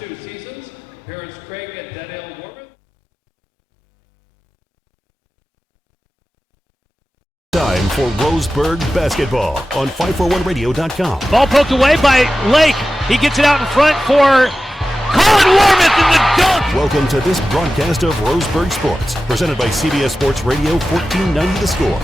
2 seasons. Parents Craig and Danielle Warman. Time for Roseburg basketball on 541radio.com. Ball poked away by Lake. He gets it out in front for Colin Warmith in the dunk. Welcome to this broadcast of Roseburg Sports, presented by CBS Sports Radio 1490 The Score.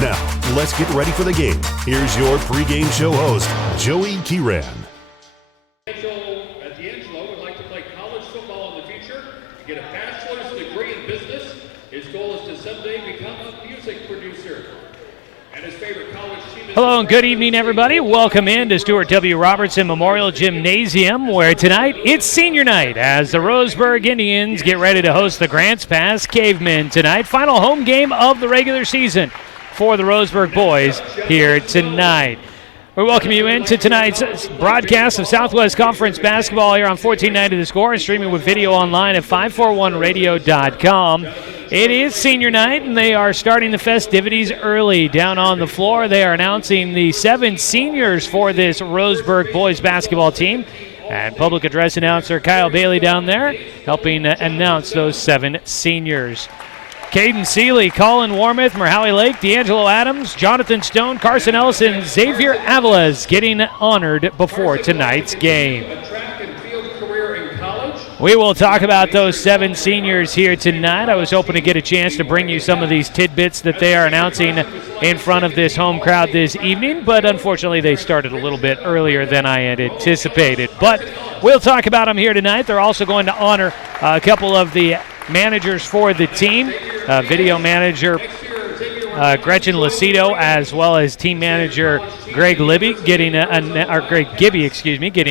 Now, let's get ready for the game. Here's your pregame show host, Joey Kieran. D'Angelo would like to play college football in the future and get a bachelor's degree in business. His goal is to someday become a music producer. And his favorite college team is... Hello and good evening, everybody. Welcome in to Stuart W. Robertson Memorial Gymnasium, where tonight it's senior night as the Roseburg Indians get ready to host the Grants Pass Cavemen tonight. Final home game of the regular season for the Roseburg boys here tonight. We welcome you into tonight's broadcast of Southwest Conference basketball here on 1490 The Score and streaming with video online at 541radio.com. It is senior night, and they are starting the festivities early down on the floor. They are announcing the 7 seniors for this Roseburg boys basketball team. And public address announcer Kyle Bailey down there helping announce those 7 seniors. Caden Seeley, Colin Warmith, Merhowie Lake, D'Angelo Adams, Jonathan Stone, Carson Ellison, Xavier Aviles getting honored before tonight's game. We will talk about those 7 seniors here tonight. I was hoping to get a chance to bring you some of these tidbits that they are announcing in front of this home crowd this evening, but unfortunately they started a little bit earlier than I had anticipated. But we'll talk about them here tonight. They're also going to honor a couple of the managers for the team, video manager Gretchen Lucido, as well as team manager Greg Gibby getting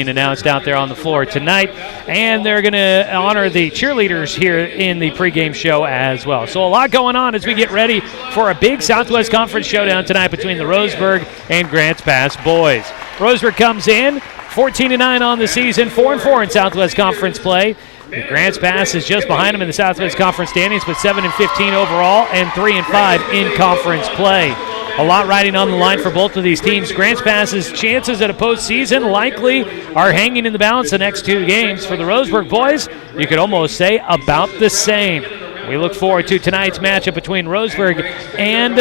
announced out there on the floor tonight. And they're going to honor the cheerleaders here in the pregame show as well. So a lot going on as we get ready for a big Southwest Conference showdown tonight between the Roseburg and Grants Pass boys. Roseburg comes in 14-9 on the season, 4-4 in Southwest Conference play. The Grants Pass is just behind them in the Southwest Conference standings with 7-15 overall and 3-5 in conference play. A lot riding on the line for both of these teams. Grants Pass's chances at a postseason likely are hanging in the balance the next 2 games. For the Roseburg boys, you could almost say about the same. We look forward to tonight's matchup between Roseburg and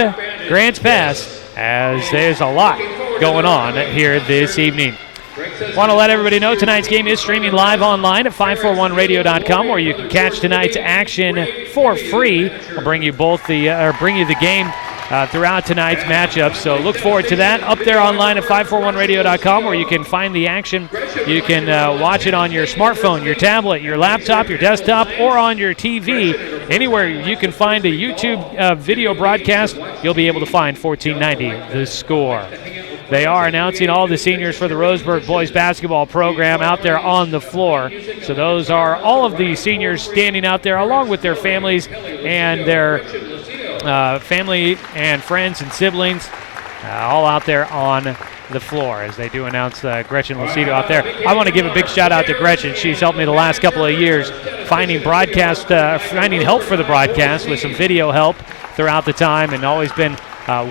Grants Pass, as there's a lot going on here this evening. Want to let everybody know tonight's game is streaming live online at 541radio.com, where you can catch tonight's action for free. We'll bring you the game throughout tonight's matchup. So look forward to that up there online at 541radio.com, where you can find the action. You can watch it on your smartphone, your tablet, your laptop, your desktop, or on your TV. Anywhere you can find a YouTube video broadcast, you'll be able to find 1490 The Score. They are announcing all the seniors for the Roseburg boys basketball program out there on the floor. So those are all of the seniors standing out there along with their families and their family and friends and siblings, all out there on the floor as they do announce Gretchen Lucido out there. I want to give a big shout out to Gretchen. She's helped me the last couple of years finding help for the broadcast with some video help throughout the time, and always been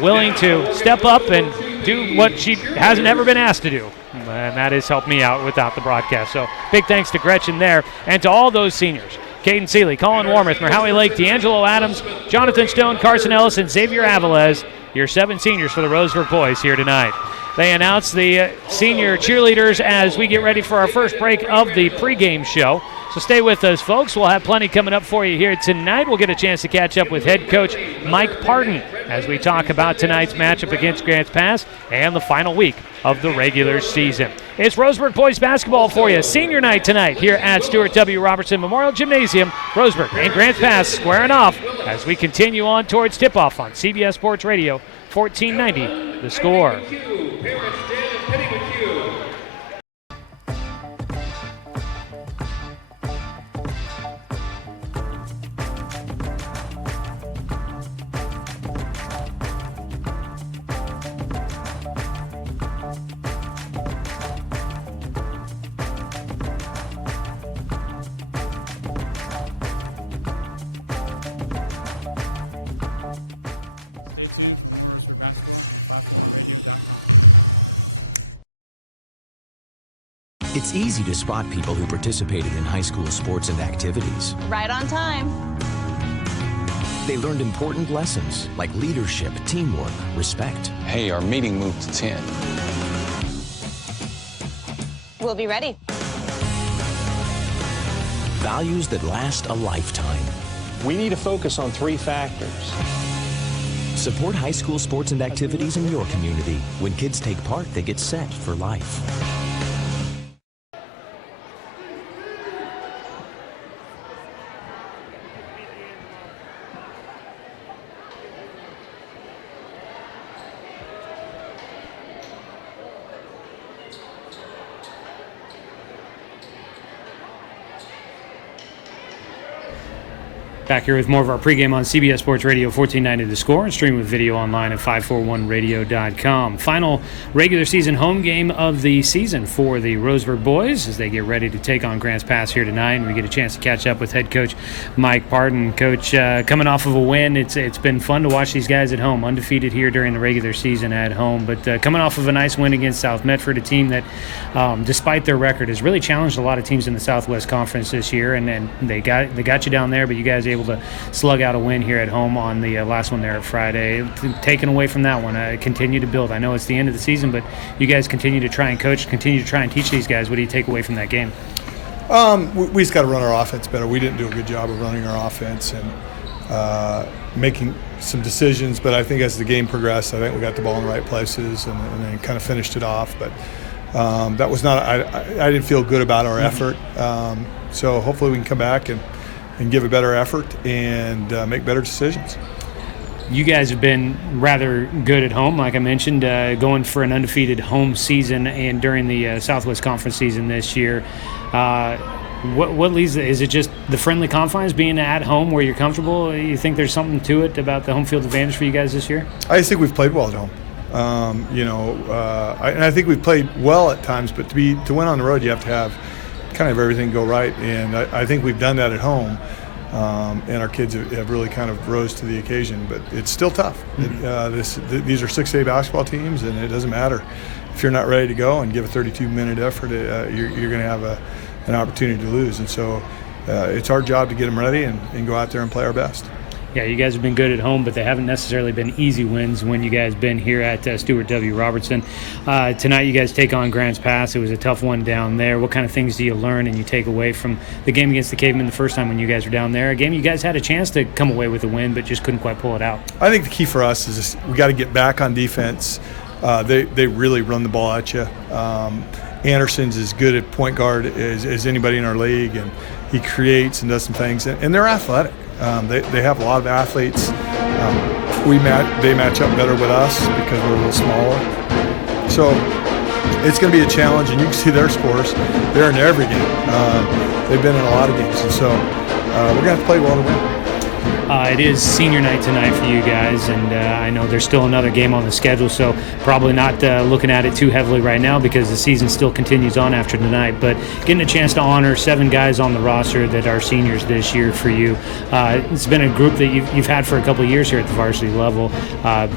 willing to step up and do what she hasn't ever been asked to do, and that is help me out without the broadcast. So big thanks to Gretchen there, and to all those seniors: Caden Seeley, Colin Warmith, Merhowie Lake, D'Angelo Adams, Jonathan Stone, Carson Ellison, Xavier Aviles, your 7 seniors for the Roseburg boys here tonight. They announce the senior cheerleaders as we get ready for our first break of the pregame show. So stay with us, folks. We'll have plenty coming up for you here tonight. We'll get a chance to catch up with head coach Mike Pardon as we talk about tonight's matchup against Grants Pass and the final week of the regular season. It's Roseburg boys basketball for you. Senior night tonight here at Stuart W. Robertson Memorial Gymnasium. Roseburg and Grants Pass squaring off as we continue on towards tip-off on CBS Sports Radio 1490 The Score. It's easy to spot people who participated in high school sports and activities. Right on time. They learned important lessons like leadership, teamwork, respect. Hey, our meeting moved to 10. We'll be ready. Values that last a lifetime. We need to focus on 3 factors. Support high school sports and activities in your community. When kids take part, they get set for life. Back here with more of our pregame on CBS Sports Radio 1490 The Score and stream with video online at 541radio.com. Final regular season home game of the season for the Roseburg boys as they get ready to take on Grants Pass here tonight. And we get a chance to catch up with head coach Mike Parton. Coach, coming off of a win, it's been fun to watch these guys at home, undefeated here during the regular season at home. But coming off of a nice win against South Medford, a team that, despite their record, has really challenged a lot of teams in the Southwest Conference this year. And they got you down there, but you guys able to slug out a win here at home on the last one there at Friday. Taken away from that one, continue to build. I know it's the end of the season, but you guys continue to try and coach, continue to try and teach these guys. What do you take away from that game? We just got to run our offense better. We didn't do a good job of running our offense and making some decisions, but I think as the game progressed, I think we got the ball in the right places and then kind of finished it off. But that was not, I didn't feel good about our effort. So hopefully we can come back and give a better effort and make better decisions. You guys have been rather good at home, like I mentioned, going for an undefeated home season and during the Southwest Conference season this year. What leads? Is it just the friendly confines, being at home where you're comfortable? You think there's something to it about the home field advantage for you guys this year? I just think we've played well at home. And I think we've played well at times, but to win on the road, you have to have kind of everything go right, and I think we've done that at home, and our kids have really kind of rose to the occasion, but it's still tough. These are 6A basketball teams, and it doesn't matter if you're not ready to go and give a 32-minute effort, you're going to have an opportunity to lose, and so it's our job to get them ready and go out there and play our best. Yeah, you guys have been good at home, but they haven't necessarily been easy wins when you guys been here at Stuart W. Robertson. Tonight you guys take on Grants Pass. It was a tough one down there. What kind of things do you learn and you take away from the game against the Cavemen the first time when you guys were down there? A game you guys had a chance to come away with a win, but just couldn't quite pull it out. I think the key for us is we got to get back on defense. They really run the ball at you. Anderson's as good at point guard as anybody in our league, and he creates and does some things, and they're athletic. They have a lot of athletes. They match up better with us because we're a little smaller. So it's going to be a challenge, and you can see their scores. They're in every game. They've been in a lot of games, and so we're going to have to play well to win. It is senior night tonight for you guys, and I know there's still another game on the schedule, so probably not looking at it too heavily right now because the season still continues on after tonight. But getting a chance to honor 7 guys on the roster that are seniors this year for you. It's been a group that you've had for a couple of years here at the varsity level.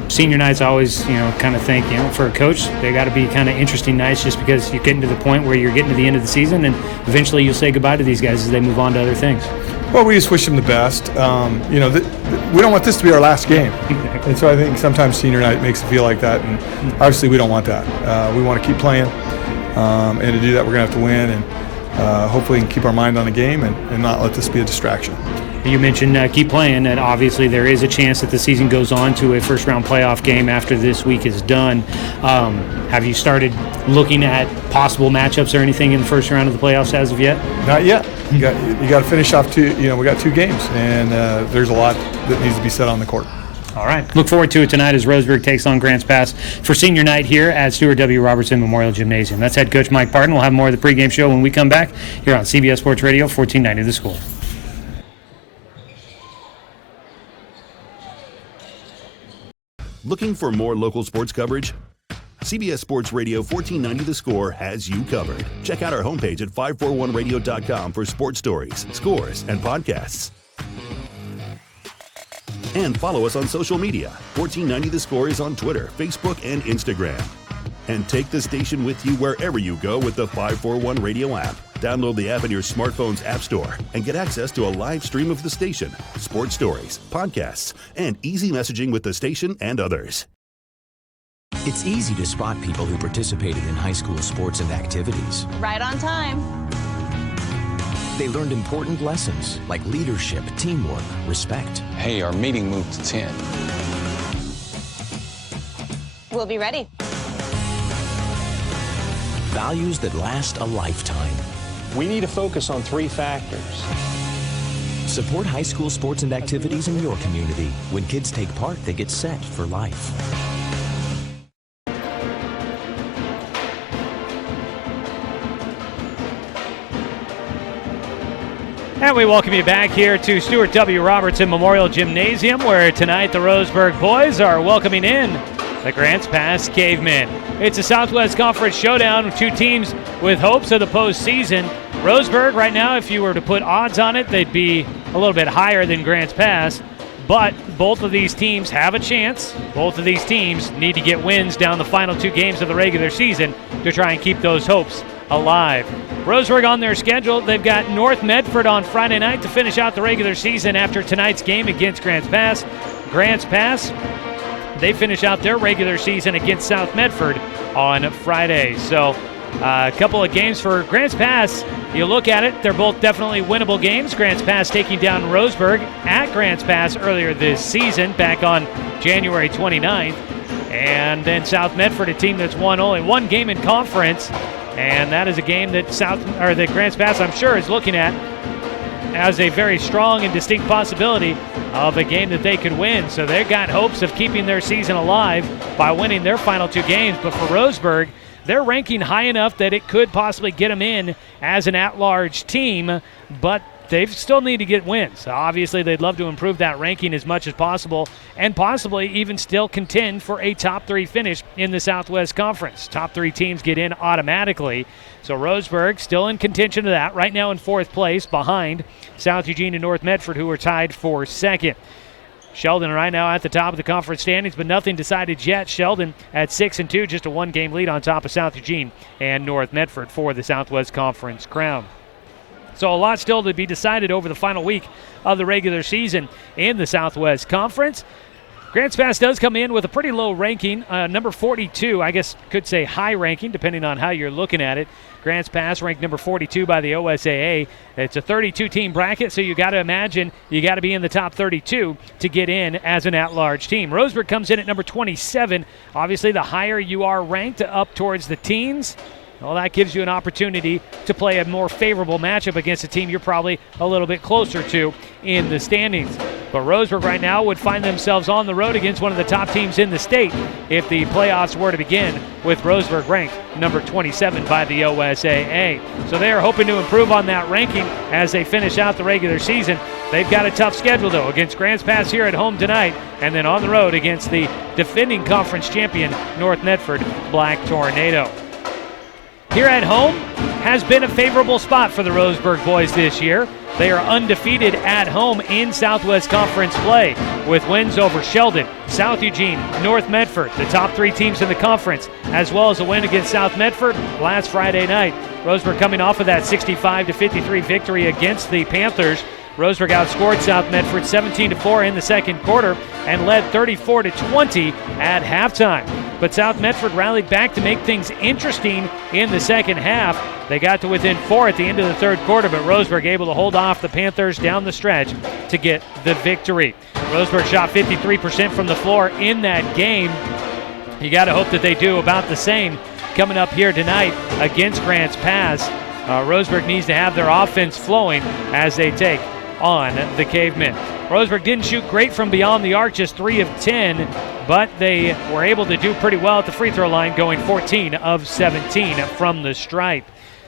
Senior nights, I always kind of think, for a coach, they got to be kind of interesting nights just because you're getting to the point where you're getting to the end of the season, and eventually you'll say goodbye to these guys as they move on to other things. Well, we just wish them the best. We don't want this to be our last game. And so I think sometimes senior night makes it feel like that. And obviously we don't want that. We want to keep playing. And to do that, we're going to have to win. And hopefully we can keep our mind on the game and not let this be a distraction. You mentioned keep playing, and obviously there is a chance that the season goes on to a first-round playoff game after this week is done. Have you started looking at possible matchups or anything in the first round of the playoffs as of yet? Not yet. You got to finish off we got 2 games, and there's a lot that needs to be said on the court. All right. Look forward to it tonight as Roseburg takes on Grants Pass for senior night here at Stuart W. Robertson Memorial Gymnasium. That's head coach Mike Parton. We'll have more of the pregame show when we come back here on CBS Sports Radio 1490 The Score. Looking for more local sports coverage? CBS Sports Radio 1490 The Score has you covered. Check out our homepage at 541radio.com for sports stories, scores, and podcasts. And follow us on social media. 1490 The Score is on Twitter, Facebook, and Instagram. And take the station with you wherever you go with the 541 Radio app. Download the app in your smartphone's app store and get access to a live stream of the station, sports stories, podcasts, and easy messaging with the station and others. It's easy to spot people who participated in high school sports and activities. Right on time. They learned important lessons like leadership, teamwork, respect. Hey, our meeting moved to 10. We'll be ready. Values that last a lifetime. We need to focus on 3 factors. Support high school sports and activities in your community. When kids take part, they get set for life. And we welcome you back here to Stuart W. Robertson Memorial Gymnasium, where tonight the Roseburg boys are welcoming in the Grants Pass Cavemen. It's a Southwest Conference showdown with 2 teams with hopes of the postseason. Roseburg, right now, if you were to put odds on it, they'd be a little bit higher than Grants Pass. But both of these teams have a chance. Both of these teams need to get wins down the final 2 games of the regular season to try and keep those hopes alive. Roseburg on their schedule, they've got North Medford on Friday night to finish out the regular season after tonight's game against Grants Pass. Grants Pass, they finish out their regular season against South Medford on Friday. So a couple of games for Grants Pass. You look at it, they're both definitely winnable games. Grants Pass taking down Roseburg at Grants Pass earlier this season, back on January 29th. And then South Medford, a team that's won only 1 game in conference. And that is a game that that Grants Pass, I'm sure, is looking at as a very strong and distinct possibility of a game that they could win. So they've got hopes of keeping their season alive by winning their final 2 games. But for Roseburg, they're ranking high enough that it could possibly get them in as an at-large team, but they still need to get wins. Obviously, they'd love to improve that ranking as much as possible and possibly even still contend for a top 3 finish in the Southwest Conference. Top 3 teams get in automatically. So Roseburg still in contention of that, right now in 4th place behind South Eugene and North Medford, who are tied for 2nd. Sheldon right now at the top of the conference standings, but nothing decided yet. Sheldon at 6-2, just a 1-game lead on top of South Eugene and North Medford for the Southwest Conference crown. So a lot still to be decided over the final week of the regular season in the Southwest Conference. Grants Pass does come in with a pretty low ranking, number 42, I guess could say high ranking, depending on how you're looking at it. Grants Pass ranked number 42 by the OSAA. It's a 32-team bracket, so you got to imagine you got to be in the top 32 to get in as an at-large team. Roseburg comes in at number 27. Obviously, the higher you are ranked up towards the teens, well, that gives you an opportunity to play a more favorable matchup against a team you're probably a little bit closer to in the standings. But Roseburg right now would find themselves on the road against one of the top teams in the state if the playoffs were to begin, with Roseburg ranked number 27 by the OSAA. So they are hoping to improve on that ranking as they finish out the regular season. They've got a tough schedule, though, against Grants Pass here at home tonight, and then on the road against the defending conference champion North Medford Black Tornado. Here at home has been a favorable spot for the Roseburg boys this year. They are undefeated at home in Southwest Conference play with wins over Sheldon, South Eugene, North Medford, the top 3 teams in the conference, as well as a win against South Medford last Friday night. Roseburg coming off of that 65-53 victory against the Panthers. Roseburg outscored South Medford 17-4 in the second quarter and led 34-20 at halftime. But South Medford rallied back to make things interesting in the second half. They got to within 4 at the end of the third quarter, but Roseburg able to hold off the Panthers down the stretch to get the victory. Roseburg shot 53% from the floor in that game. You got to hope that they do about the same coming up here tonight against Grants Pass. Roseburg needs to have their offense flowing as they take on the Cavemen. Roseburg didn't shoot great from beyond the arc, just 3 of 10, but they were able to do pretty well at the free throw line, going 14 of 17 from the stripe.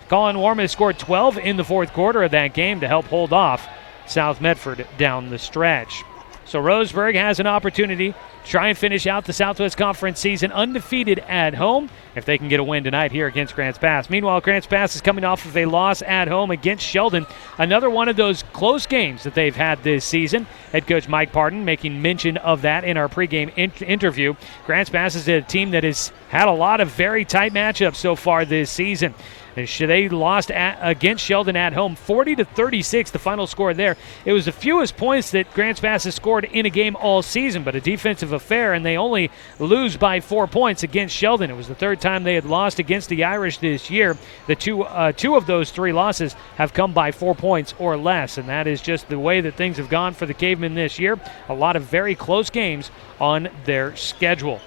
Colin Warman scored 12 in the fourth quarter of that game to help hold off South Medford down the stretch. So Roseburg has an opportunity to try and finish out the Southwest Conference season undefeated at home if they can get a win tonight here against Grants Pass. Meanwhile, Grants Pass is coming off of a loss at home against Sheldon. Another one of those close games that they've had this season. Head coach Mike Pardon making mention of that in our pregame interview. Grants Pass is a team that has had a lot of very tight matchups so far this season. They lost against Sheldon at home, 40-36, the final score there. It was the fewest points that Grants Pass has scored in a game all season, but a defensive affair, and they only lose by 4 points against Sheldon. It was the third time they had lost against the Irish this year. The two of those 3 losses have come by 4 points or less, and that is just the way that things have gone for the Cavemen this year. A lot of very close games on their schedule.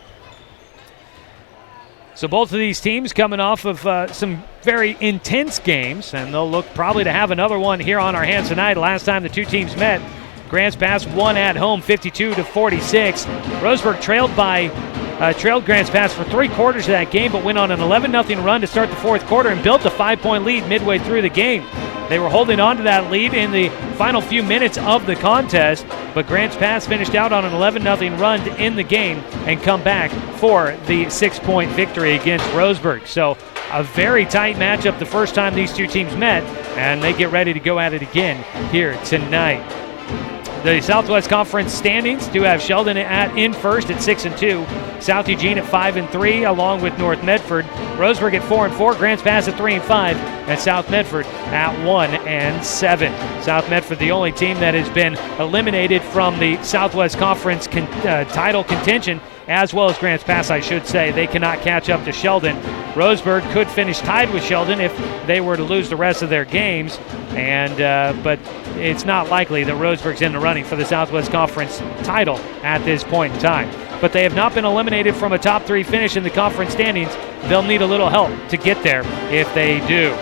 So both of these teams coming off of some very intense games, and they'll look probably to have another one here on our hands tonight. Last time the two teams met, Grants Pass won at home 52-46. Roseburg trailed Grants Pass for 3 quarters of that game, but went on an 11-0 run to start the fourth quarter and built a 5-point lead midway through the game. They were holding on to that lead in the final few minutes of the contest, but Grants Pass finished out on an 11-0 run to end the game and come back for the 6-point victory against Roseburg. So a very tight matchup the first time these two teams met, and they get ready to go at it again here tonight. The Southwest Conference standings do have Sheldon in first at 6-2, South Eugene at 5-3, along with North Medford, Roseburg at 4-4, Grants Pass at 3-5, and South Medford at 1-7. South Medford, the only team that has been eliminated from the Southwest Conference title contention, as well as Grants Pass, I should say. They cannot catch up to Sheldon. Roseburg could finish tied with Sheldon if they were to lose the rest of their games, but it's not likely that Roseburg's in the running for the Southwest Conference title at this point in time. But they have not been eliminated from a top 3 finish in the conference standings. They'll need a little help to get there if they do.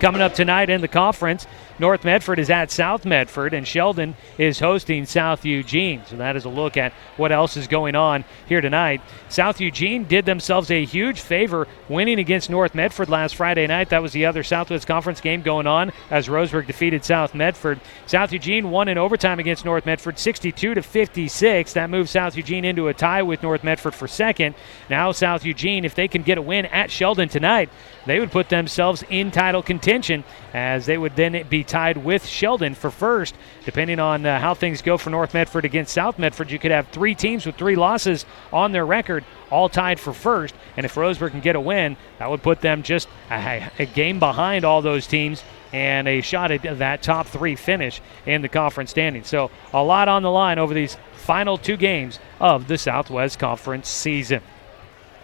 Coming up tonight in the conference, North Medford is at South Medford, and Sheldon is hosting South Eugene. So that is a look at what else is going on here tonight. South Eugene did themselves a huge favor winning against North Medford last Friday night. That was the other Southwest Conference game going on as Roseburg defeated South Medford. South Eugene won in overtime against North Medford 62-56. That moves South Eugene into a tie with North Medford for second. Now South Eugene, if they can get a win at Sheldon tonight, they would put themselves in title contention, as they would then be tied with Sheldon for first. Depending on how things go for North Medford against South Medford, you could have 3 teams with 3 losses on their record, all tied for first. And if Roseburg can get a win, that would put them just a game behind all those teams and a shot at that top 3 finish in the conference standings. So a lot on the line over these final 2 games of the Southwest Conference season.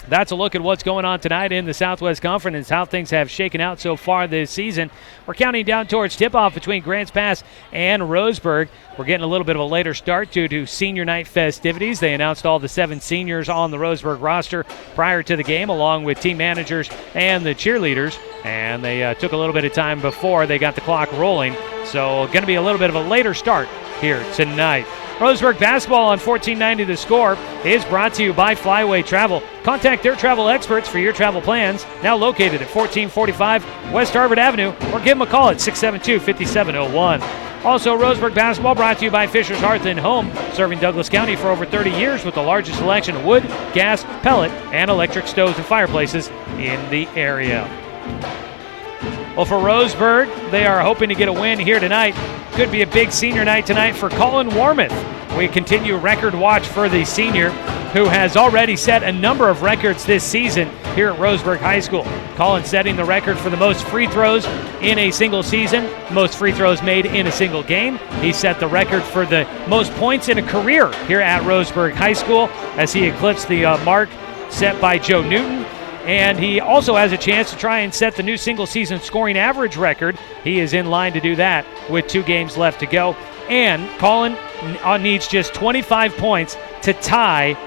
That's a look at what's going on tonight in the Southwest Conference and how things have shaken out so far this season. We're counting down towards tip-off between Grants Pass and Roseburg. We're getting a little bit of a later start due to senior night festivities. They announced all the 7 seniors on the Roseburg roster prior to the game, along with team managers and the cheerleaders, and they took a little bit of time before they got the clock rolling. So going to be a little bit of a later start here tonight. Roseburg basketball on 1490 The Score is brought to you by Flyway Travel. Contact their travel experts for your travel plans. Now located at 1445 West Harvard Avenue, or give them a call at 672-5701. Also, Roseburg basketball brought to you by Fisher's Hearth and Home, serving Douglas County for over 30 years with the largest selection of wood, gas, pellet, and electric stoves and fireplaces in the area. Well, for Roseburg, they are hoping to get a win here tonight. Could be a big senior night tonight for Colin Warmoth. We continue record watch for the senior, who has already set a number of records this season here at Roseburg High School. Colin setting the record for the most free throws in a single season, most free throws made in a single game. He set the record for the most points in a career here at Roseburg High School, as he eclipsed the mark set by Joe Newton. And he also has a chance to try and set the new single-season scoring average record. He is in line to do that with 2 games left to go. And Colin needs just 25 points to tie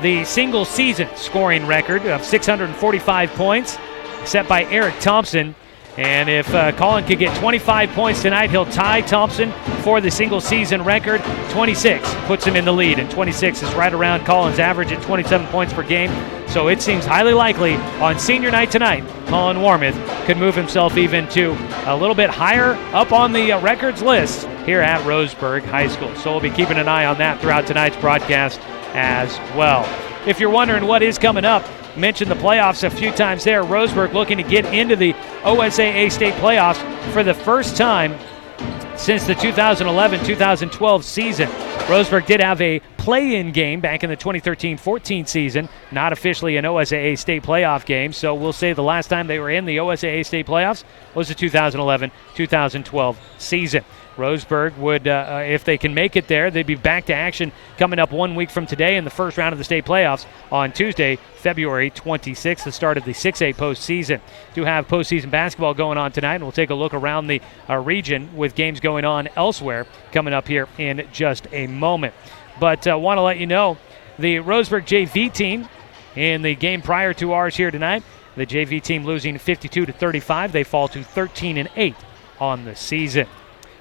the single-season scoring record of 645 points set by Eric Thompson. And if Colin could get 25 points tonight, he'll tie Thompson for the single-season record. 26 puts him in the lead, and 26 is right around Colin's average at 27 points per game. So it seems highly likely on senior night tonight, Colin Warmoth could move himself even to a little bit higher up on the records list here at Roseburg High School. So we'll be keeping an eye on that throughout tonight's broadcast as well. If you're wondering what is coming up, mentioned the playoffs a few times there. Roseburg looking to get into the OSAA state playoffs for the first time since the 2011-2012 season. Roseburg did have a play-in game back in the 2013-14 season, not officially an OSAA state playoff game, so we'll say the last time they were in the OSAA state playoffs was the 2011-2012 season. Roseburg would, if they can make it there, they'd be back to action coming up 1 week from today in the first round of the state playoffs on Tuesday, February 26th, the start of the 6A postseason. Do have postseason basketball going on tonight, and we'll take a look around the region with games going on elsewhere coming up here in just a moment. But want to let you know, the Roseburg JV team in the game prior to ours here tonight, the JV team losing 52-35. They fall to 13-8 on the season.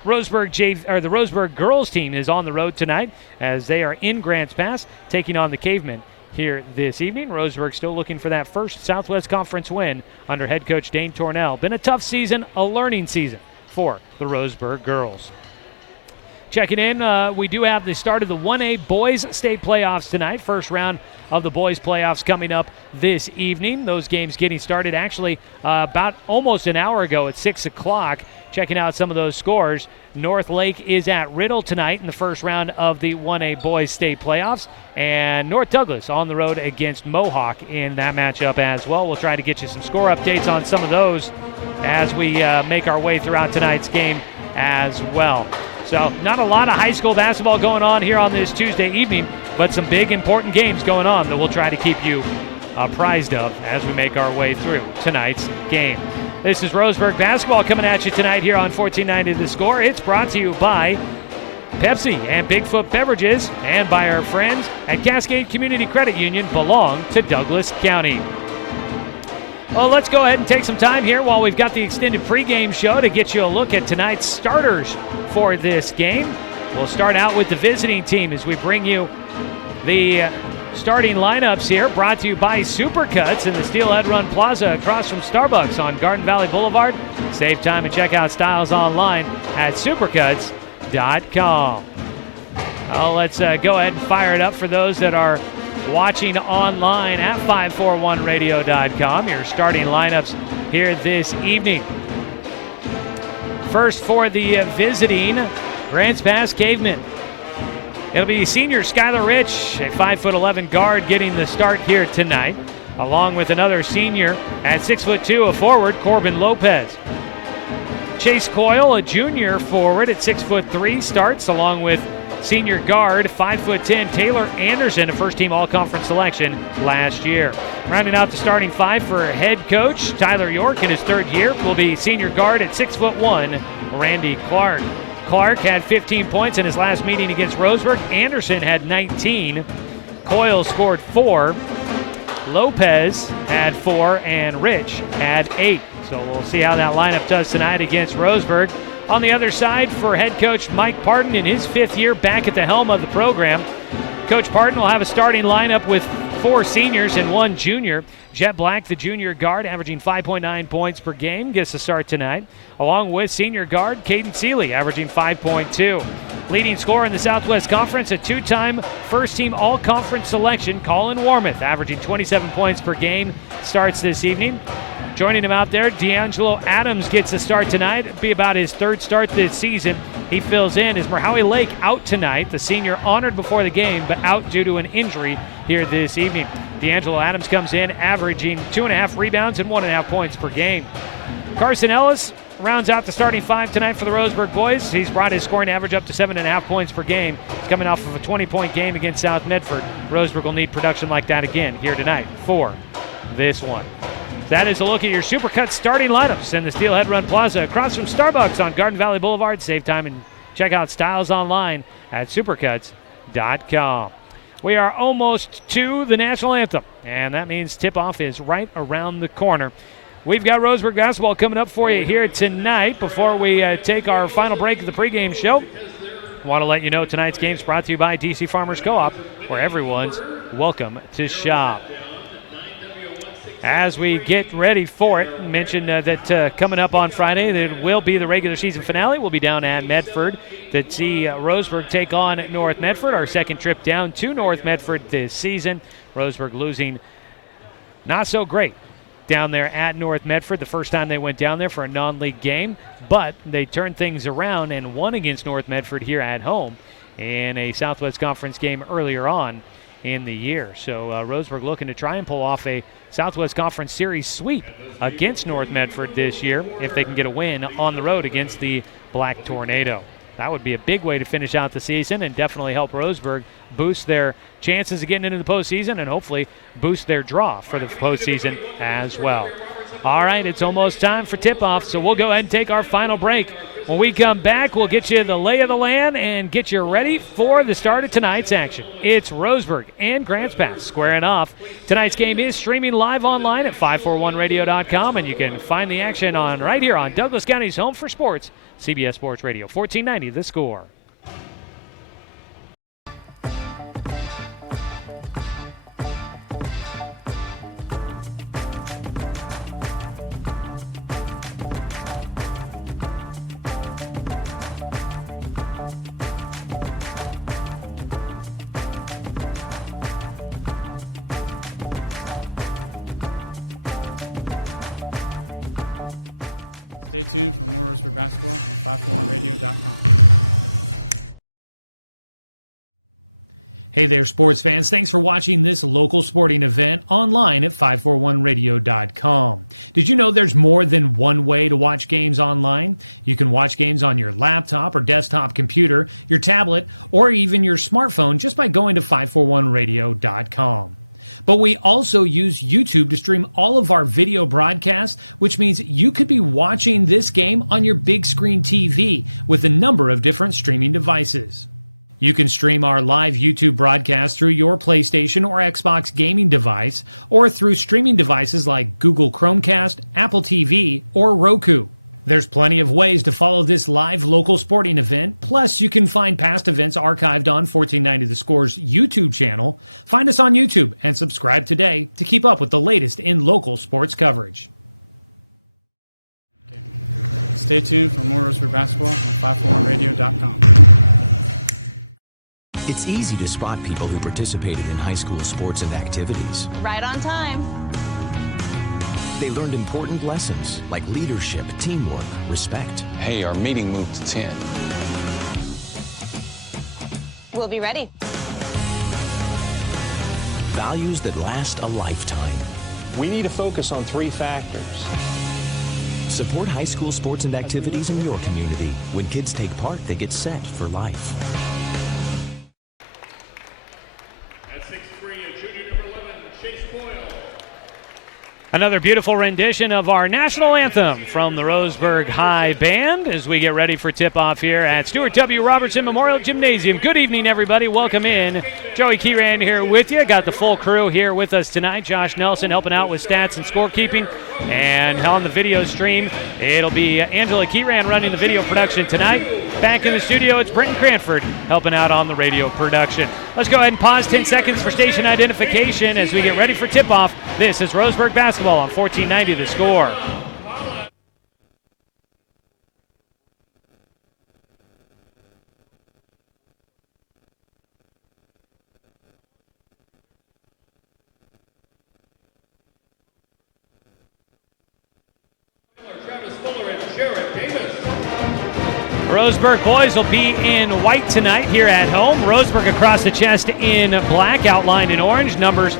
The Roseburg girls team is on the road tonight as they are in Grants Pass taking on the Cavemen here this evening. Roseburg still looking for that first Southwest Conference win under head coach Dane Tornell. Been a tough season, a learning season for the Roseburg girls. Checking in, we do have the start of the 1A boys state playoffs tonight. First round of the boys playoffs coming up this evening. Those games getting started actually about almost an hour ago at 6 o'clock. Checking out some of those scores. North Lake is at Riddle tonight in the first round of the 1A boys state playoffs. And North Douglas on the road against Mohawk in that matchup as well. We'll try to get you some score updates on some of those as we make our way throughout tonight's game as well. So not a lot of high school basketball going on here on this Tuesday evening, but some big important games going on that we'll try to keep you apprised of as we make our way through tonight's game. This is Roseburg basketball coming at you tonight here on 1490 The Score. It's brought to you by Pepsi and Bigfoot Beverages and by our friends at Cascade Community Credit Union, belong to Douglas County. Well, let's go ahead and take some time here while we've got the extended pregame show to get you a look at tonight's starters for this game. We'll start out with the visiting team as we bring you the starting lineups here, brought to you by Supercuts in the Steelhead Run Plaza across from Starbucks on Garden Valley Boulevard. Save time and check out styles online at supercuts.com. Well, let's go ahead and fire it up for those that are watching online at 541radio.com. Your starting lineups here this evening. First for the visiting Grants Pass Cavemen. It'll be senior Skylar Rich, a 5'11" guard, getting the start here tonight, along with another senior at 6'2", a forward, Corbin Lopez. Chase Coyle, a junior forward at 6'3", starts, along with senior guard, 5'10", Taylor Anderson, a first-team all-conference selection last year. Rounding out the starting five for head coach Tyler York in his third year will be senior guard at 6'1", Randy Clark. Clark had 15 points in his last meeting against Roseburg. Anderson had 19. Coyle scored 4. Lopez had 4, and Rich had 8. So we'll see how that lineup does tonight against Roseburg. On the other side for head coach Mike Parton in his 5th year back at the helm of the program. Coach Parton will have a starting lineup with 4 seniors and 1 junior. Jet Black, the junior guard, averaging 5.9 points per game, gets the start tonight, along with senior guard Caden Seeley, averaging 5.2. Leading scorer in the Southwest Conference, a 2-time first-team all-conference selection, Colin Warmoth, averaging 27 points per game, starts this evening. Joining him out there, D'Angelo Adams gets a start tonight. It'll be about his 3rd start this season. He fills in as Merhowie Lake out tonight, the senior honored before the game, but out due to an injury here this evening. D'Angelo Adams comes in averaging 2.5 rebounds and 1.5 points per game. Carson Ellis rounds out the starting 5 tonight for the Roseburg boys. He's brought his scoring average up to 7.5 points per game. He's coming off of a 20-point game against South Medford. Roseburg will need production like that again here tonight for this one. That is a look at your Supercuts starting lineups in the Steelhead Run Plaza across from Starbucks on Garden Valley Boulevard. Save time and check out styles online at supercuts.com. We are almost to the national anthem, and that means tip-off is right around the corner. We've got Roseburg basketball coming up for you here tonight. Before we take our final break of the pregame show, I want to let you know tonight's game is brought to you by DC Farmers Co-op, where everyone's welcome to shop. As we get ready for it, mention that coming up on Friday, there will be the regular season finale. We'll be down at Medford to see Roseburg take on North Medford, our second trip down to North Medford this season. Roseburg losing not so great down there at North Medford the first time they went down there for a non-league game, but they turned things around and won against North Medford here at home in a Southwest Conference game earlier on in the year. So Roseburg looking to try and pull off a Southwest Conference Series sweep against North Medford this year if they can get a win on the road against the Black Tornado. That would be a big way to finish out the season and definitely help Roseburg boost their chances of getting into the postseason and hopefully boost their draw for the postseason as well. All right, it's almost time for tip-off, so we'll go ahead and take our final break. When we come back, we'll get you the lay of the land and get you ready for the start of tonight's action. It's Roseburg and Grants Pass squaring off. Tonight's game is streaming live online at 541radio.com, and you can find the action on right here on Douglas County's home for sports, CBS Sports Radio, 1490 The Score. Hey there, sports fans. Thanks for watching this local sporting event online at 541radio.com. Did you know there's more than one way to watch games online? You can watch games on your laptop or desktop computer, your tablet, or even your smartphone just by going to 541radio.com. But we also use YouTube to stream all of our video broadcasts, which means you could be watching this game on your big screen TV with a number of different streaming devices. You can stream our live YouTube broadcast through your PlayStation or Xbox gaming device or through streaming devices like Google Chromecast, Apple TV, or Roku. There's plenty of ways to follow this live local sporting event. Plus, you can find past events archived on 1490 The Score's YouTube channel. Find us on YouTube and subscribe today to keep up with the latest in local sports coverage. Stay tuned for more for basketball from 541radio.com. It's easy to spot people who participated in high school sports and activities. Right on time. They learned important lessons like leadership, teamwork, respect. Hey, our meeting moved to 10. We'll be ready. Values that last a lifetime. We need to focus on three factors. Support high school sports and activities in your community. When kids take part, they get set for life. Another beautiful rendition of our national anthem from the Roseburg High Band as we get ready for tip-off here at Stuart W. Robertson Memorial Gymnasium. Good evening, everybody. Welcome in. Joey Keyran here with you. Got the full crew here with us tonight. Josh Nelson helping out with stats and scorekeeping. And on the video stream, it'll be Angela Keyran running the video production tonight. Back in the studio, it's Brenton Cranford helping out on the radio production. Let's go ahead and pause 10 seconds for station identification as we get ready for tip-off. This is Roseburg basketball on 1490 The Score. Roseburg boys will be in white tonight here at home. Roseburg across the chest in black, outlined in orange. Numbers,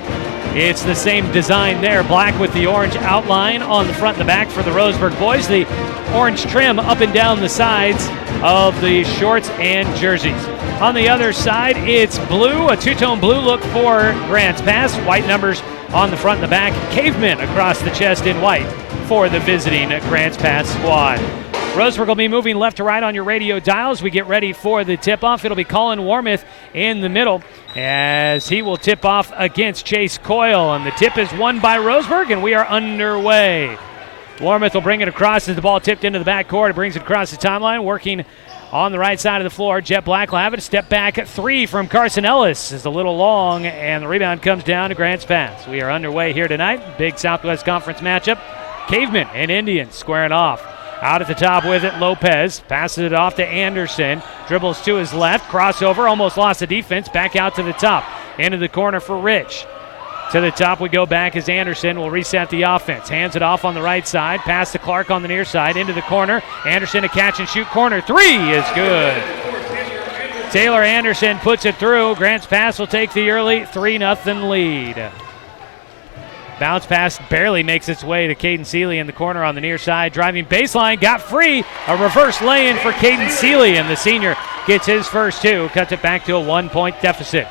it's the same design there. Black with the orange outline on the front and the back for the Roseburg boys. The orange trim up and down the sides of the shorts and jerseys. On the other side, it's blue, a two-tone blue look for Grants Pass. White numbers on the front and the back. Cavemen across the chest in white for the visiting Grants Pass squad. Roseburg will be moving left to right on your radio dials. We get ready for the tip-off. It'll be Colin Warmouth in the middle as he will tip off against Chase Coyle. And the tip is won by Roseburg, and we are underway. Warmouth will bring it across as the ball tipped into the backcourt. It brings it across the timeline, working on the right side of the floor. Jet Black will have it. Step back at 3 from Carson Ellis. Is a little long, and the rebound comes down to Grants Pass. We are underway here tonight. Big Southwest Conference matchup. Cavemen and Indians squaring off. Out at the top with it, Lopez passes it off to Anderson. Dribbles to his left, crossover, almost lost the defense. Back out to the top, into the corner for Rich. To the top we go back as Anderson will reset the offense. Hands it off on the right side. Pass to Clark on the near side. Into the corner. Anderson a catch and shoot corner. 3 is good. Taylor Anderson puts it through. Grants Pass will take the early 3-0 lead. Bounce pass barely makes its way to Caden Seeley in the corner on the near side. Driving baseline. Got free. A reverse lay-in for Caden Seeley, and the senior gets his first 2. Cuts it back to a 1-point deficit.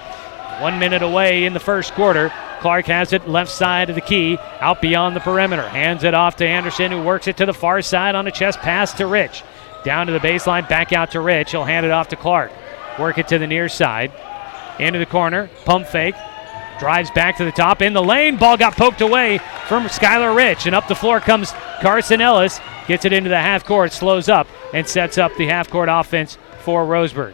1 minute away in the first quarter. Clark has it left side of the key, out beyond the perimeter. Hands it off to Anderson, who works it to the far side on a chest pass to Rich. Down to the baseline, back out to Rich. He'll hand it off to Clark. Work it to the near side. Into the corner, pump fake. Drives back to the top, in the lane. Ball got poked away from Skylar Rich, and up the floor comes Carson Ellis. Gets it into the half court, slows up, and sets up the half court offense for Roseburg.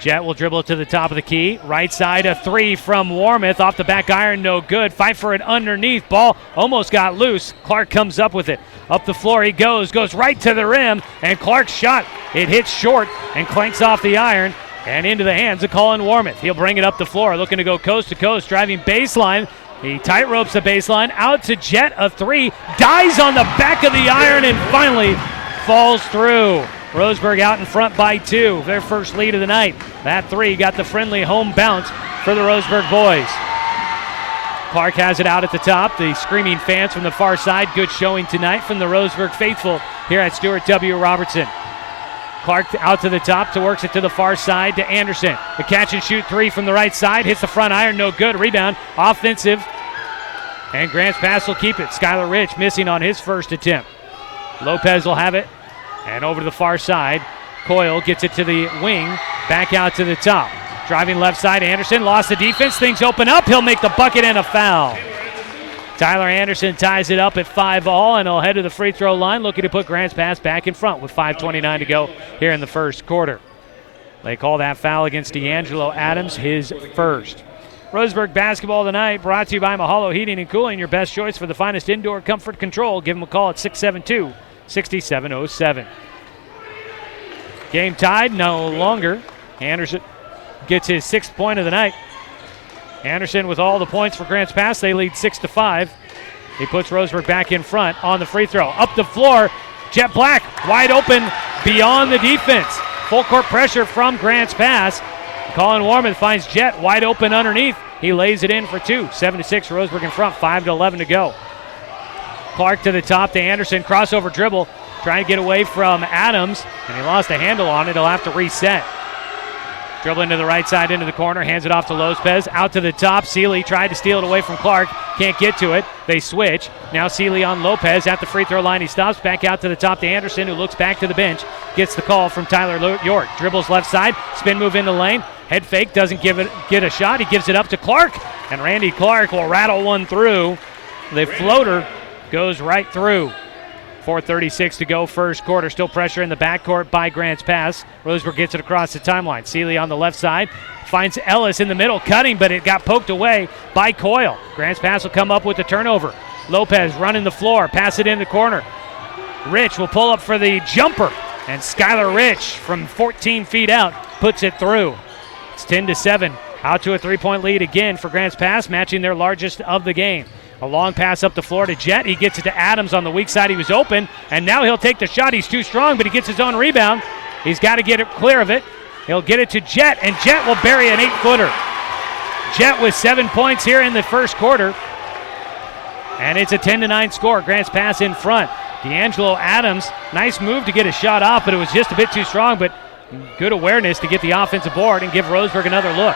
Jet will dribble to the top of the key. Right side, a 3 from Warmouth. Off the back iron, no good. Fight for it underneath. Ball almost got loose. Clark comes up with it. Up the floor he goes right to the rim. And Clark's shot, it hits short and clanks off the iron and into the hands of Colin Warmouth. He'll bring it up the floor, looking to go coast to coast, driving baseline. He tight ropes the baseline. Out to Jet, a 3. Dies on the back of the iron and finally falls through. Roseburg out in front by 2, their first lead of the night. That 3 got the friendly home bounce for the Roseburg boys. Clark has it out at the top. The screaming fans from the far side. Good showing tonight from the Roseburg faithful here at Stuart W. Robertson. Clark out to the top, works it to the far side to Anderson. The catch and shoot 3 from the right side. Hits the front iron, no good. Rebound, offensive. And Grants Pass will keep it. Skylar Rich missing on his first attempt. Lopez will have it. And over to the far side, Coyle gets it to the wing, back out to the top. Driving left side, Anderson lost the defense. Things open up. He'll make the bucket and a foul. Tyler Anderson ties it up at 5-all, and he'll head to the free throw line, looking to put Grants Pass back in front with 5:29 to go here in the first quarter. They call that foul against D'Angelo Adams, his first. Roseburg basketball tonight brought to you by Mahalo Heating and Cooling, your best choice for the finest indoor comfort control. Give them a call at 672-6707. Game tied, no longer. Anderson gets his 6th point of the night. Anderson with all the points for Grants Pass. They lead 6-5. He puts Roseburg back in front on the free throw. Up the floor, Jet Black wide open beyond the defense. Full court pressure from Grants Pass. Colin Warmouth finds Jet wide open underneath. He lays it in for 2. 7-6, Roseburg in front, 5-11 to go. Clark to the top to Anderson, crossover dribble, trying to get away from Adams, and he lost a handle on it. He'll have to reset. Dribbling to the right side into the corner, hands it off to Lopez. Out to the top, Seeley tried to steal it away from Clark, can't get to it. They switch. Now Seeley on Lopez at the free throw line. He stops, back out to the top to Anderson, who looks back to the bench. Gets the call from Tyler York. Dribbles left side, spin move in the lane. Head fake, doesn't get a shot. He gives it up to Clark, and Randy Clark will rattle one through. The floater goes right through. 4:36 to go, first quarter. Still pressure in the backcourt by Grants Pass. Roseburg gets it across the timeline. Seeley on the left side finds Ellis in the middle, cutting, but it got poked away by Coyle. Grants Pass will come up with the turnover. Lopez running the floor, pass it in the corner. Rich will pull up for the jumper, and Skylar Rich from 14 feet out puts it through. It's 10-7. Out to a 3-point lead again for Grants Pass, matching their largest of the game. A long pass up the floor to Jet. He gets it to Adams on the weak side. He was open, and now he'll take the shot. He's too strong, but he gets his own rebound. He's got to get it clear of it. He'll get it to Jet, and Jet will bury an 8-footer. Jet with 7 points here in the first quarter, and it's a 10-9 score. Grants Pass in front. D'Angelo Adams, nice move to get a shot off, but it was just a bit too strong, but good awareness to get the offensive board and give Roseburg another look.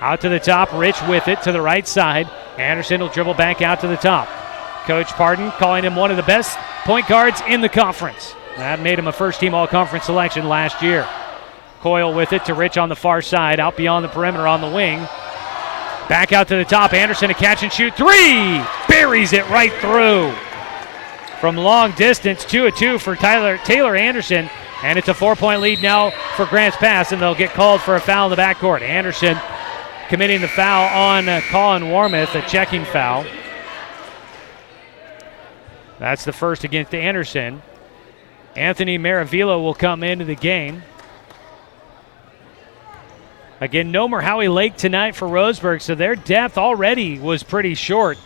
Out to the top, Rich with it to the right side. Anderson will dribble back out to the top. Coach Pardon calling him one of the best point guards in the conference. That made him a first-team all-conference selection last year. Coyle with it to Rich on the far side, out beyond the perimeter on the wing. Back out to the top, Anderson a catch and shoot 3! buries it right through. From long distance, 2-2 for Taylor Anderson, and it's a 4-point lead now for Grants Pass, and they'll get called for a foul in the backcourt. Anderson committing the foul on Colin Warmoth, a checking foul. That's the first against Anderson. Anthony Maravilla will come into the game. Again, no Howie Lake tonight for Roseburg, so their depth already was pretty short.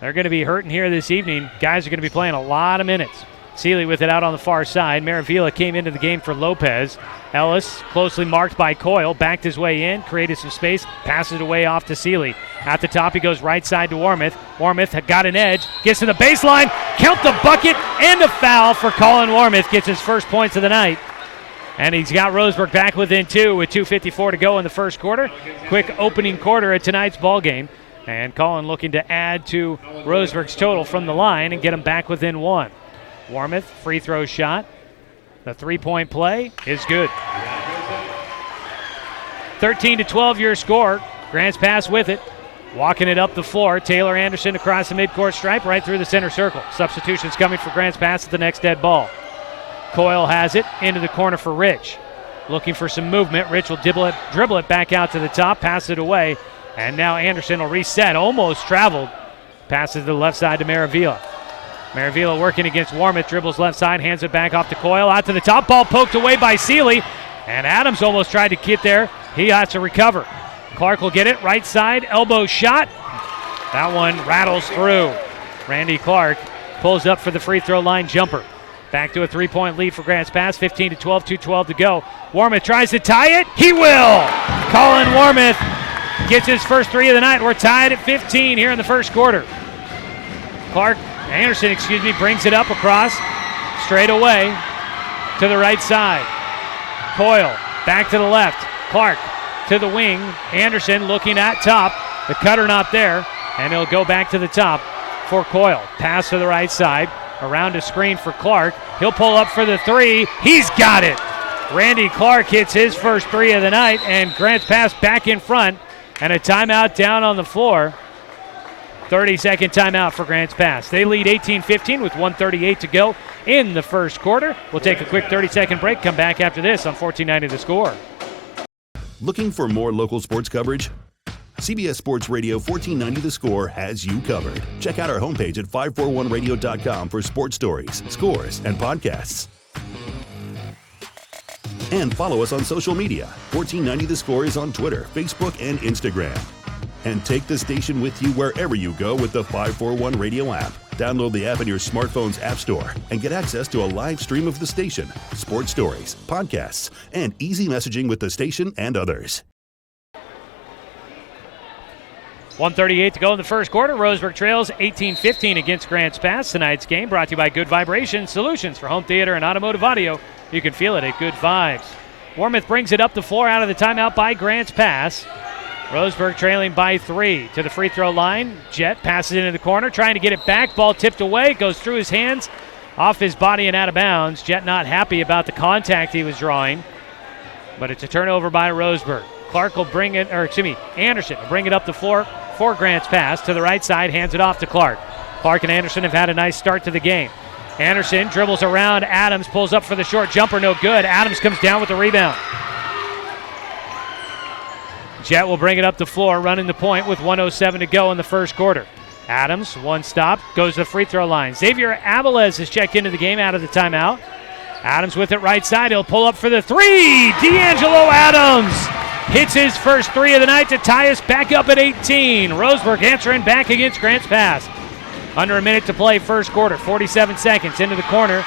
They're going to be hurting here this evening. Guys are going to be playing a lot of minutes. Seeley with it out on the far side. Maravilla came into the game for Lopez. Ellis, closely marked by Coyle, backed his way in, created some space, passes it away off to Seeley. At the top, he goes right side to Warmoth. Warmoth got an edge, gets to the baseline, count the bucket, and a foul for Colin Warmoth. Gets his first points of the night. And he's got Roseburg back within 2 with 2:54 to go in the first quarter. Quick opening quarter of tonight's ball game. And Colin looking to add to Roseburg's total from the line and get him back within 1. Warmoth, free throw shot. The 3-point play is good. 13-12 your score. Grants Pass with it. Walking it up the floor. Taylor Anderson across the midcourt stripe right through the center circle. Substitutions coming for Grants Pass at the next dead ball. Coyle has it into the corner for Rich. Looking for some movement. Rich will dribble it back out to the top, pass it away. And now Anderson will reset. Almost traveled. Passes to the left side to Maravilla. Maravilla working against Warmoth. Dribbles left side. Hands it back off to Coyle. Out to the top. Ball poked away by Seeley. And Adams almost tried to get there. He has to recover. Clark will get it. Right side. Elbow shot. That one rattles through. Randy Clark pulls up for the free throw line jumper. Back to a 3-point lead for Grants Pass. 15-12. 2:12 to go. Warmoth tries to tie it. He will. Colin Warmoth gets his first 3 of the night. We're tied at 15 here in the first quarter. Anderson, brings it up across, straight away to the right side. Coyle, back to the left. Clark to the wing. Anderson looking at top. The cutter not there, and he'll go back to the top for Coyle. Pass to the right side, around a screen for Clark. He'll pull up for the 3. He's got it. Randy Clark hits his first 3 of the night, and Grants Pass back in front. And a timeout down on the floor. 30-second timeout for Grants Pass. They lead 18-15 with 1:38 to go in the first quarter. We'll take a quick 30-second break, come back after this on 1490 The Score. Looking for more local sports coverage? CBS Sports Radio 1490 The Score has you covered. Check out our homepage at 541radio.com for sports stories, scores, and podcasts. And follow us on social media. 1490 The Score is on Twitter, Facebook, and Instagram. And take the station with you wherever you go with the 541 Radio app. Download the app in your smartphone's app store and get access to a live stream of the station, sports stories, podcasts, and easy messaging with the station and others. 1:38 to go in the first quarter. Roseburg trails 18-15 against Grants Pass. Tonight's game brought to you by Good Vibrations, solutions for home theater and automotive audio. You can feel it at Good Vibes. Warmoth brings it up the floor out of the timeout by Grants Pass. Roseburg trailing by 3 to the free throw line. Jet passes into the corner, trying to get it back. Ball tipped away, goes through his hands, off his body and out of bounds. Jet not happy about the contact he was drawing, but it's a turnover by Roseburg. Clark will bring it, Anderson will bring it up the floor for Grants Pass to the right side, hands it off to Clark. Clark and Anderson have had a nice start to the game. Anderson dribbles around Adams, pulls up for the short jumper, no good. Adams comes down with the rebound. Jet will bring it up the floor, running the point with 1:07 to go in the first quarter. Adams, one stop, goes to the free throw line. Xavier Avilés has checked into the game out of the timeout. Adams with it right side, he'll pull up for the 3. D'Angelo Adams hits his first 3 of the night to tie us back up at 18. Roseburg answering back against Grants Pass. Under a minute to play first quarter, 47 seconds into the corner.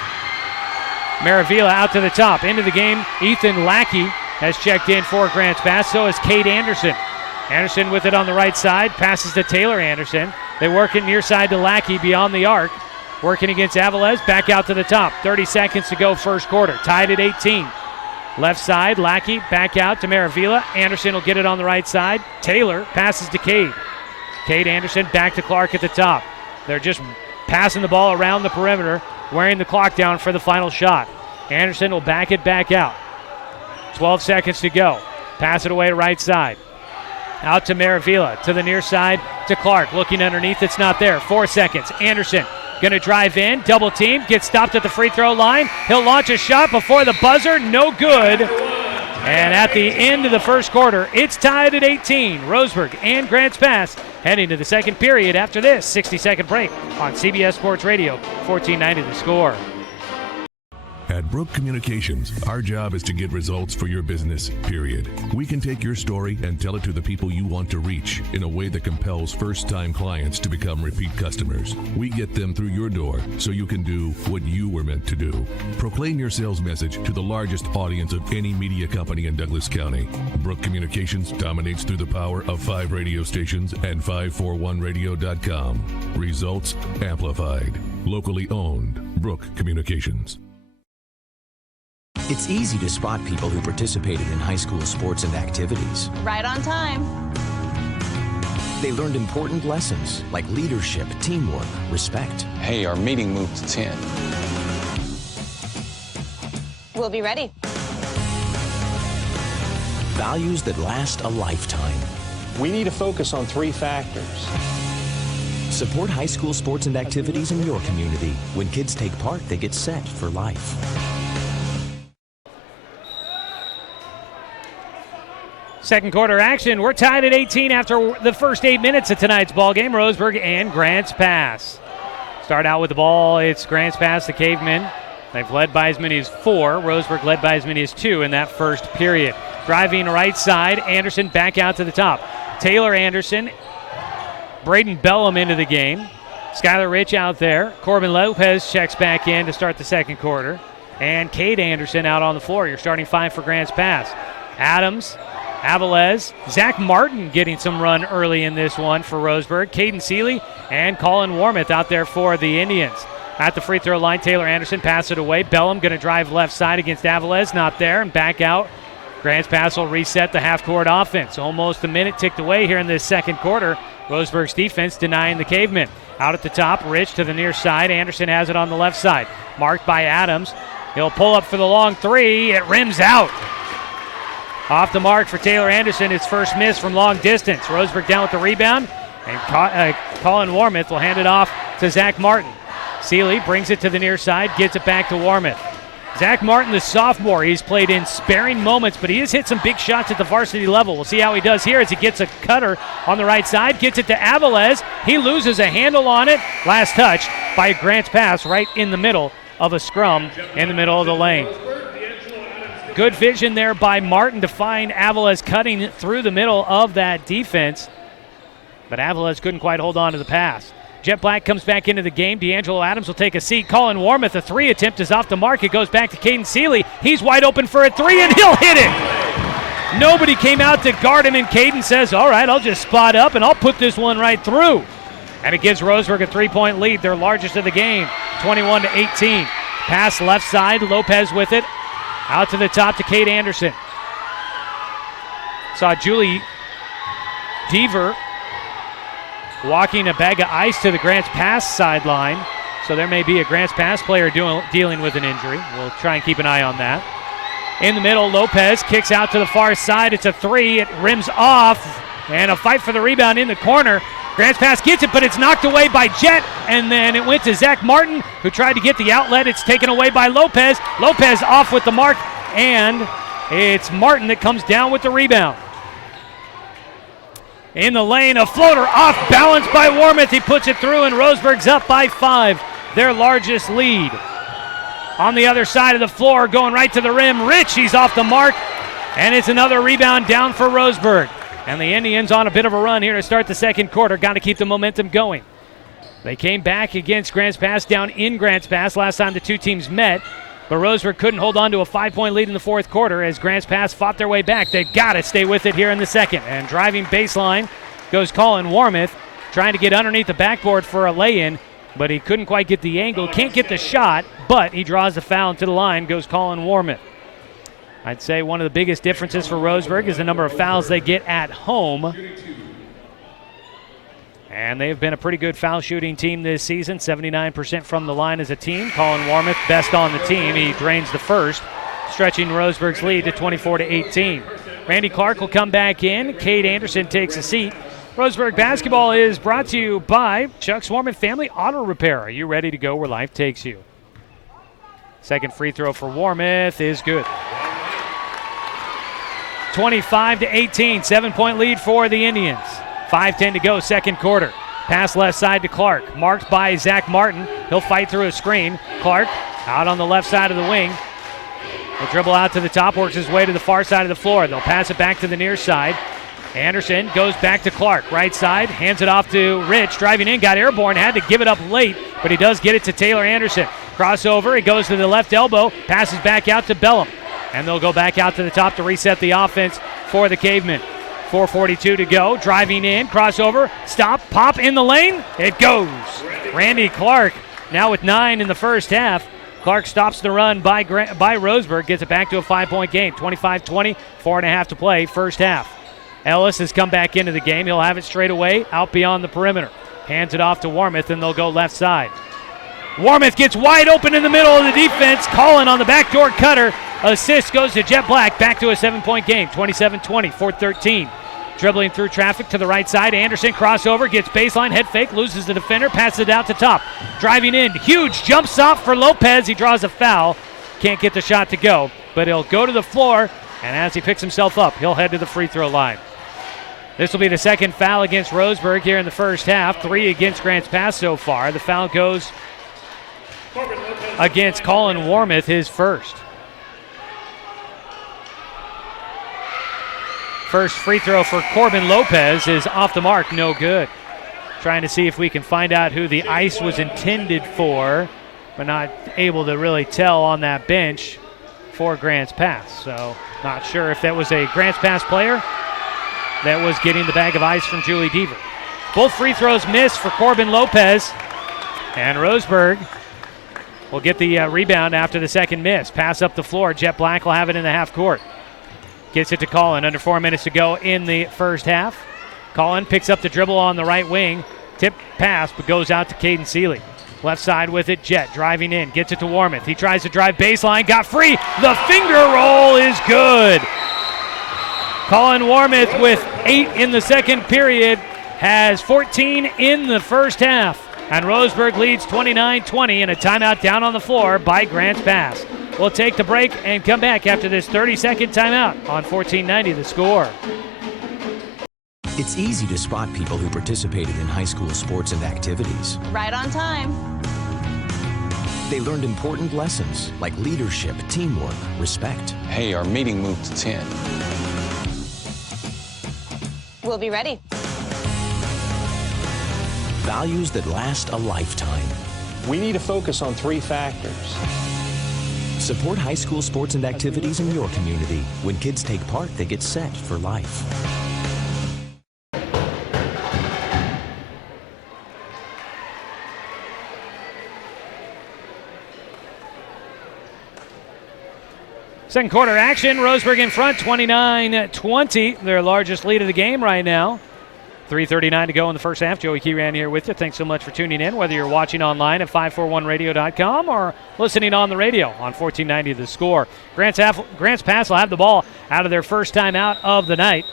Maravilla out to the top. Into the game, Ethan Lackey has checked in for Grants Pass. So is Cade Anderson. Anderson with it on the right side, passes to Taylor Anderson. They work it near side to Lackey beyond the arc. Working against Avilés, back out to the top. 30 seconds to go first quarter, tied at 18. Left side, Lackey back out to Maravilla. Anderson will get it on the right side. Taylor passes to Cade. Cade Anderson back to Clark at the top. They're just passing the ball around the perimeter, wearing the clock down for the final shot. Anderson will back it back out. 12 seconds to go. Pass it away to right side. Out to Maravilla, to the near side, to Clark. Looking underneath, it's not there. 4 seconds. Anderson going to drive in, double team, gets stopped at the free throw line. He'll launch a shot before the buzzer, no good. And at the end of the first quarter, it's tied at 18. Roseburg and Grants Pass heading to the second period after this 60-second break on CBS Sports Radio, 1490 The Score. At Brook Communications, our job is to get results for your business, period. We can take your story and tell it to the people you want to reach in a way that compels first-time clients to become repeat customers. We get them through your door so you can do what you were meant to do. Proclaim your sales message to the largest audience of any media company in Douglas County. Brook Communications dominates through the power of 5 radio stations and 541radio.com. Results amplified. Locally owned. Brook Communications. It's easy to spot people who participated in high school sports and activities. Right on time. They learned important lessons like leadership, teamwork, respect. Hey, our meeting moved to 10. We'll be ready. Values that last a lifetime. We need to focus on 3 factors. Support high school sports and activities in your community. When kids take part, they get set for life. Second quarter action. We're tied at 18 after the first 8 minutes of tonight's ball game. Roseburg and Grants Pass. Start out with the ball. It's Grants Pass, the Cavemen. They've led by as many as 4. Roseburg led by as many as 2 in that first period. Driving right side, Anderson back out to the top. Taylor Anderson, Braden Bellum into the game. Skylar Rich out there. Corbin Lopez checks back in to start the second quarter. And Cade Anderson out on the floor. Your starting 5 for Grants Pass. Adams, Avalez, Zach Martin getting some run early in this one for Roseburg. Caden Seeley and Colin Warmouth out there for the Indians. At the free throw line, Taylor Anderson pass it away. Bellum going to drive left side against Avalez, not there, and back out. Grants Pass will reset the half-court offense. Almost a minute ticked away here in this second quarter. Roseburg's defense denying the Cavemen. Out at the top, Rich to the near side. Anderson has it on the left side. Marked by Adams. He'll pull up for the long 3. It rims out. Off the mark for Taylor Anderson, his first miss from long distance. Roseburg down with the rebound, and Colin Warmouth will hand it off to Zach Martin. Seeley brings it to the near side, gets it back to Warmouth. Zach Martin, the sophomore, he's played in sparing moments, but he has hit some big shots at the varsity level. We'll see how he does here as he gets a cutter on the right side, gets it to Avalez. He loses a handle on it. Last touch by Grants Pass right in the middle of a scrum in the middle of the lane. Good vision there by Martin to find Avalez cutting through the middle of that defense. But Avalez couldn't quite hold on to the pass. Jet Black comes back into the game. D'Angelo Adams will take a seat. Colin Warmouth, a 3 attempt is off the mark. It goes back to Caden Seeley. He's wide open for a 3, and he'll hit it. Nobody came out to guard him, and Caden says, all right, I'll just spot up, and I'll put this one right through. And it gives Roseburg a 3-point lead, their largest of the game, 21-18. Pass left side, Lopez with it. Out to the top to Cade Anderson. Saw Julie Deaver walking a bag of ice to the Grants Pass sideline. So there may be a Grants Pass player dealing with an injury. We'll try and keep an eye on that. In the middle, Lopez kicks out to the far side. It's a 3. It rims off. And a fight for the rebound in the corner. Grants Pass gets it, but it's knocked away by Jet, and then it went to Zach Martin, who tried to get the outlet. It's taken away by Lopez. Lopez off with the mark, and it's Martin that comes down with the rebound. In the lane, a floater off balance by Warmouth. He puts it through, and Roseburg's up by 5, their largest lead. On the other side of the floor, going right to the rim, Rich, he's off the mark, and it's another rebound down for Roseburg. And the Indians on a bit of a run here to start the second quarter. Got to keep the momentum going. They came back against Grants Pass down in Grants Pass last time the two teams met. But Roseburg couldn't hold on to a 5-point lead in the fourth quarter as Grants Pass fought their way back. They've got to stay with it here in the second. And driving baseline goes Colin Warmouth, trying to get underneath the backboard for a lay-in, but he couldn't quite get the angle. Can't get the shot, but he draws the foul to the line, goes Colin Warmouth. I'd say one of the biggest differences for Roseburg is the number of fouls they get at home. And they've been a pretty good foul shooting team this season, 79% from the line as a team. Colin Warmouth, best on the team. He drains the first, stretching Roseburg's lead to 24-18. Randy Clark will come back in. Cade Anderson takes a seat. Roseburg basketball is brought to you by Chuck Swarman Family Auto Repair. Are you ready to go where life takes you? Second free throw for Warmouth is good. 25-18, 7-point lead for the Indians. 5:10 to go, second quarter. Pass left side to Clark, marked by Zach Martin. He'll fight through a screen. Clark out on the left side of the wing. He'll dribble out to the top, works his way to the far side of the floor. They'll pass it back to the near side. Anderson goes back to Clark, right side, hands it off to Rich, driving in, got airborne, had to give it up late, but he does get it to Taylor Anderson. Crossover, he goes to the left elbow, passes back out to Bellum, and they'll go back out to the top to reset the offense for the Cavemen. 4:42 to go, driving in, crossover, stop, pop in the lane, it goes. Randy Clark now with 9 in the first half. Clark stops the run by Roseburg, gets it back to a 5-point game, 25-20, 4.5 to play, first half. Ellis has come back into the game. He'll have it straight away out beyond the perimeter. Hands it off to Warmouth, and they'll go left side. Warmouth gets wide open in the middle of the defense. Collin on the backdoor cutter. Assist goes to Jet Black. Back to a 7-point game, 27-20, 4-13. Dribbling through traffic to the right side. Anderson crossover, gets baseline, head fake, loses the defender, passes it out to top. Driving in, huge jump stop for Lopez. He draws a foul. Can't get the shot to go, but he'll go to the floor, and as he picks himself up, he'll head to the free throw line. This will be the second foul against Roseburg here in the first half. 3 against Grants Pass so far. The foul goes against Colin Warmouth, his first. First free throw for Corbin Lopez is off the mark, no good. Trying to see if we can find out who the ice was intended for, but not able to really tell on that bench for Grants Pass. So not sure if that was a Grants Pass player that was getting the bag of ice from Julie Deaver. Both free throws missed for Corbin Lopez, and Roseburg will get the rebound after the second miss. Pass up the floor. Jet Black will have it in the half court. Gets it to Collin. Under 4 minutes to go in the first half. Collin picks up the dribble on the right wing. Tip pass, but goes out to Caden Seeley. Left side with it, Jet driving in. Gets it to Warmouth. He tries to drive baseline. Got free. The finger roll is good. Colin Warmouth with 8 in the second period, has 14 in the first half. And Roseburg leads 29-20 in a timeout down on the floor by Grants Pass. We'll take the break and come back after this 30-second timeout on 1490 The Score. It's easy to spot people who participated in high school sports and activities. Right on time. They learned important lessons like leadership, teamwork, respect. Hey, our meeting moved to 10. We'll be ready. Values that last a lifetime. We need to focus on 3 factors. Support high school sports and activities in your community. When kids take part, they get set for life. Second quarter action, Roseburg in front, 29-20, their largest lead of the game right now. 3:39 to go in the first half. Joey Keyran here with you. Thanks so much for tuning in, whether you're watching online at 541radio.com or listening on the radio on 1490 The Score. Grants Pass will have the ball out of their first time out of the night.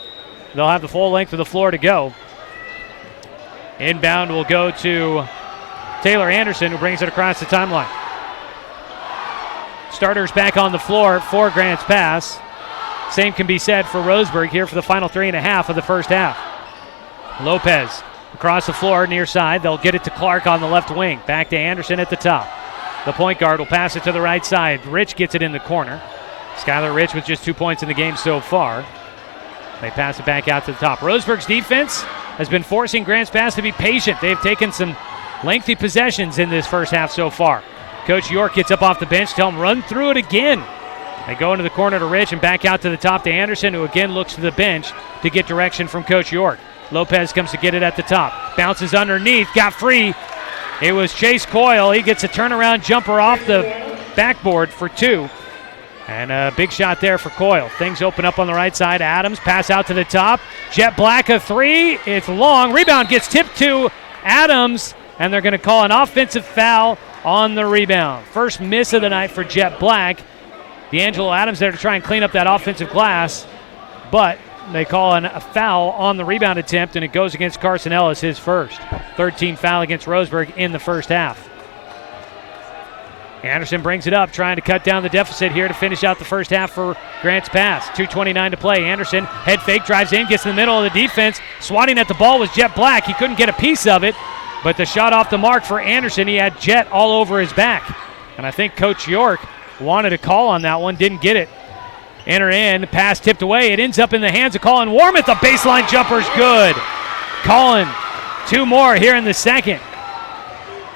They'll have the full length of the floor to go. Inbound will go to Taylor Anderson, who brings it across the timeline. Starters back on the floor for Grants Pass. Same can be said for Roseburg here for the final 3.5 of the first half. Lopez across the floor near side. They'll get it to Clark on the left wing. Back to Anderson at the top. The point guard will pass it to the right side. Rich gets it in the corner. Skylar Rich with just 2 points in the game so far. They pass it back out to the top. Roseburg's defense has been forcing Grants Pass to be patient. They've taken some lengthy possessions in this first half so far. Coach York gets up off the bench, tell him run through it again. They go into the corner to Rich and back out to the top to Anderson, who again looks to the bench to get direction from Coach York. Lopez comes to get it at the top. Bounces underneath, got free. It was Chase Coyle. He gets a turnaround jumper off the backboard for 2. And a big shot there for Coyle. Things open up on the right side. Adams, pass out to the top. Jet Black a 3. It's long. Rebound gets tipped to Adams, and they're going to call an offensive foul on the rebound. First miss of the night for Jet Black. D'Angelo Adams there to try and clean up that offensive glass. but they call a foul on the rebound attempt, and it goes against Carson Ellis, his first. 13 foul against Roseburg in the first half. Anderson brings it up, trying to cut down the deficit here to finish out the first half for Grants Pass. 2:29 to play. Anderson, head fake, drives in, gets in the middle of the defense. Swatting at the ball was Jet Black. He couldn't get a piece of it, but the shot off the mark for Anderson. He had Jet all over his back. And I think Coach York wanted a call on that one, didn't get it. Enter in, the pass tipped away. It ends up in the hands of Colin Warmouth. The baseline jumper's good. Colin, 2 more here in the second.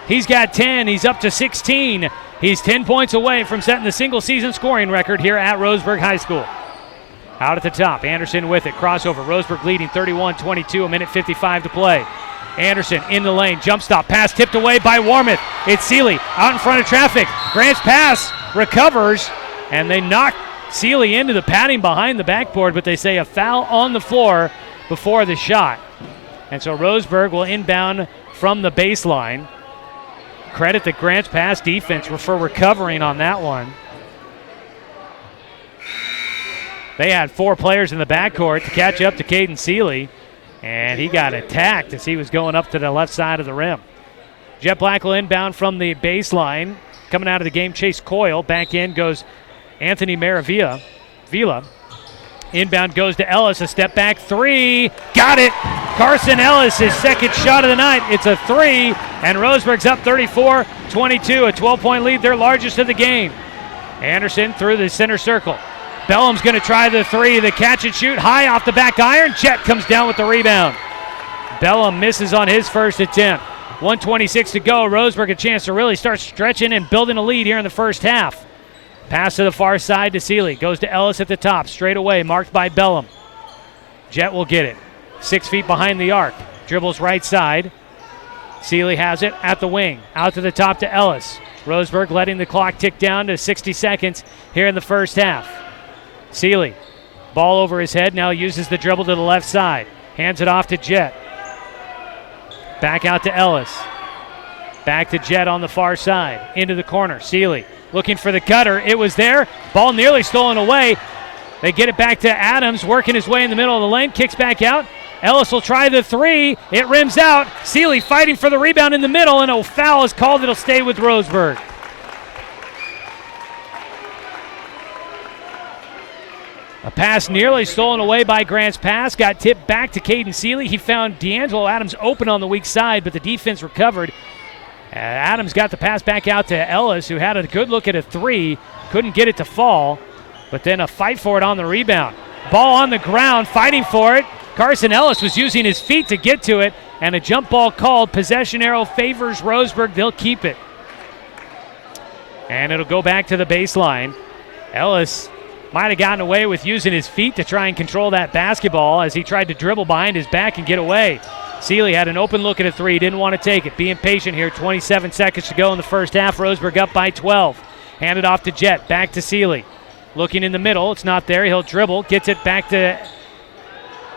He's got 10. He's up to 16. He's 10 points away from setting the single-season scoring record here at Roseburg High School. Out at the top, Anderson with it. Crossover. Roseburg leading 31-22, a minute 55 to play. Anderson in the lane. Jump stop. Pass tipped away by Warmouth. It's Seeley out in front of traffic. Grants Pass recovers, and they knock Seeley into the padding behind the backboard, but they say a foul on the floor before the shot. And so Roseburg will inbound from the baseline. Credit the Grants Pass defense for recovering on that one. They had 4 players in the backcourt to catch up to Caden Seeley, and he got attacked as he was going up to the left side of the rim. Jet Black will inbound from the baseline. Coming out of the game, Chase Coyle. Back in goes Anthony Maravilla. Inbound goes to Ellis, a step back 3. Got it! Carson Ellis, his second shot of the night. It's a 3, and Roseburg's up 34-22, a 12-point lead, their largest of the game. Anderson through the center circle. Bellum's going to try the 3, the catch and shoot, high off the back iron. Jet comes down with the rebound. Bellum misses on his first attempt. 1:26 to go. Roseburg a chance to really start stretching and building a lead here in the first half. Pass to the far side to Seeley. Goes to Ellis at the top. Straight away, marked by Bellum. Jet will get it. 6 feet behind the arc. Dribbles right side. Seeley has it at the wing. Out to the top to Ellis. Roseburg letting the clock tick down to 60 seconds here in the first half. Seeley, ball over his head. Now uses the dribble to the left side. Hands it off to Jet. Back out to Ellis. Back to Jet on the far side. Into the corner. Seeley looking for the cutter. It was there. Ball nearly stolen away. They get it back to Adams, working his way in the middle of the lane. Kicks back out. Ellis will try the 3. It rims out. Seeley fighting for the rebound in the middle, and a foul is called. It'll stay with Roseburg. A pass nearly stolen away by Grants Pass. Got tipped back to Caden Seeley. He found D'Angelo Adams open on the weak side, but the defense recovered. Adams got the pass back out to Ellis, who had a good look at a 3. Couldn't get it to fall, but then a fight for it on the rebound. Ball on the ground, fighting for it. Carson Ellis was using his feet to get to it, and a jump ball called. Possession arrow favors Roseburg. They'll keep it. And it'll go back to the baseline. Ellis might have gotten away with using his feet to try and control that basketball as he tried to dribble behind his back and get away. Seeley had an open look at a 3, didn't want to take it. Being patient here, 27 seconds to go in the first half. Roseburg up by 12. Handed off to Jet, back to Seeley. Looking in the middle, it's not there. He'll dribble, gets it back to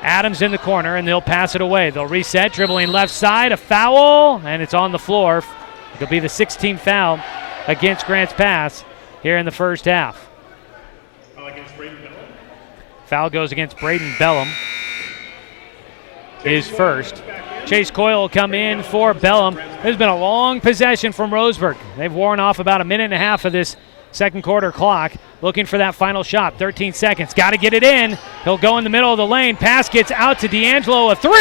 Adams in the corner, and they'll pass it away. They'll reset, dribbling left side, a foul, and it's on the floor. It'll be the 16th foul against Grants Pass here in the first half. Foul goes against Braden Bellum. His first. Chase Coyle will come in for Bellum. There's been a long possession from Roseburg. They've worn off about a minute and a half of this second quarter clock. Looking for that final shot. 13 seconds. Got to get it in. He'll go in the middle of the lane. Pass gets out to D'Angelo. A 3!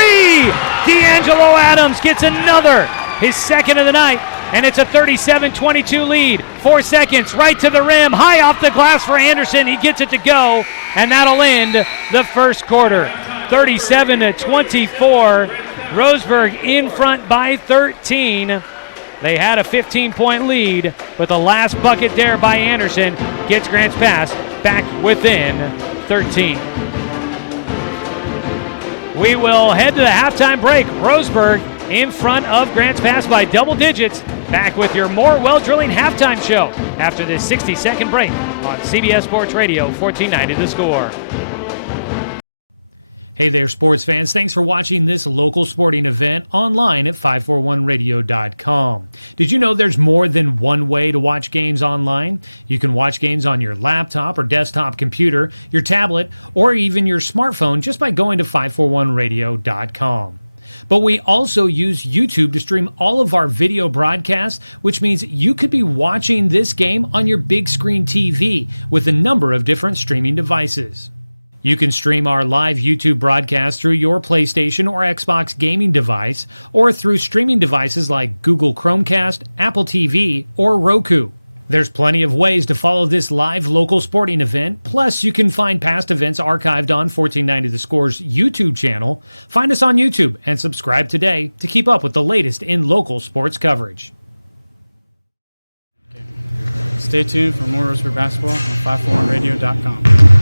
D'Angelo Adams gets another. His second of the night. And it's a 37-22 lead. 4 seconds. Right to the rim. High off the glass for Anderson. He gets it to go. And that'll end the first quarter. 37-24. Roseburg in front by 13. They had a 15-point lead, but the last bucket there by Anderson gets Grants Pass back within 13. We will head to the halftime break. Roseburg in front of Grants Pass by double digits. Back with your more well-drilling halftime show after this 60-second break on CBS Sports Radio, 1490 The Score. Hey there, sports fans. Thanks for watching this local sporting event online at 541radio.com. Did you know there's more than one way to watch watch games online. You can watch games on your laptop or desktop computer, your tablet, or even your smartphone just by going to 541radio.com. But we also use YouTube to stream all of our video broadcasts, which means you could be watching this game on your big screen TV with a number of different streaming devices. You can stream our live YouTube broadcast through your PlayStation or Xbox gaming device, or through streaming devices like Google Chromecast, Apple TV, or Roku. There's plenty of ways to follow this live local sporting event, plus you can find past events archived on 1490 The Score's YouTube channel. Find us on YouTube and subscribe today to keep up with the latest in local sports coverage. Stay tuned for more Roseburg basketball at 541radio.com.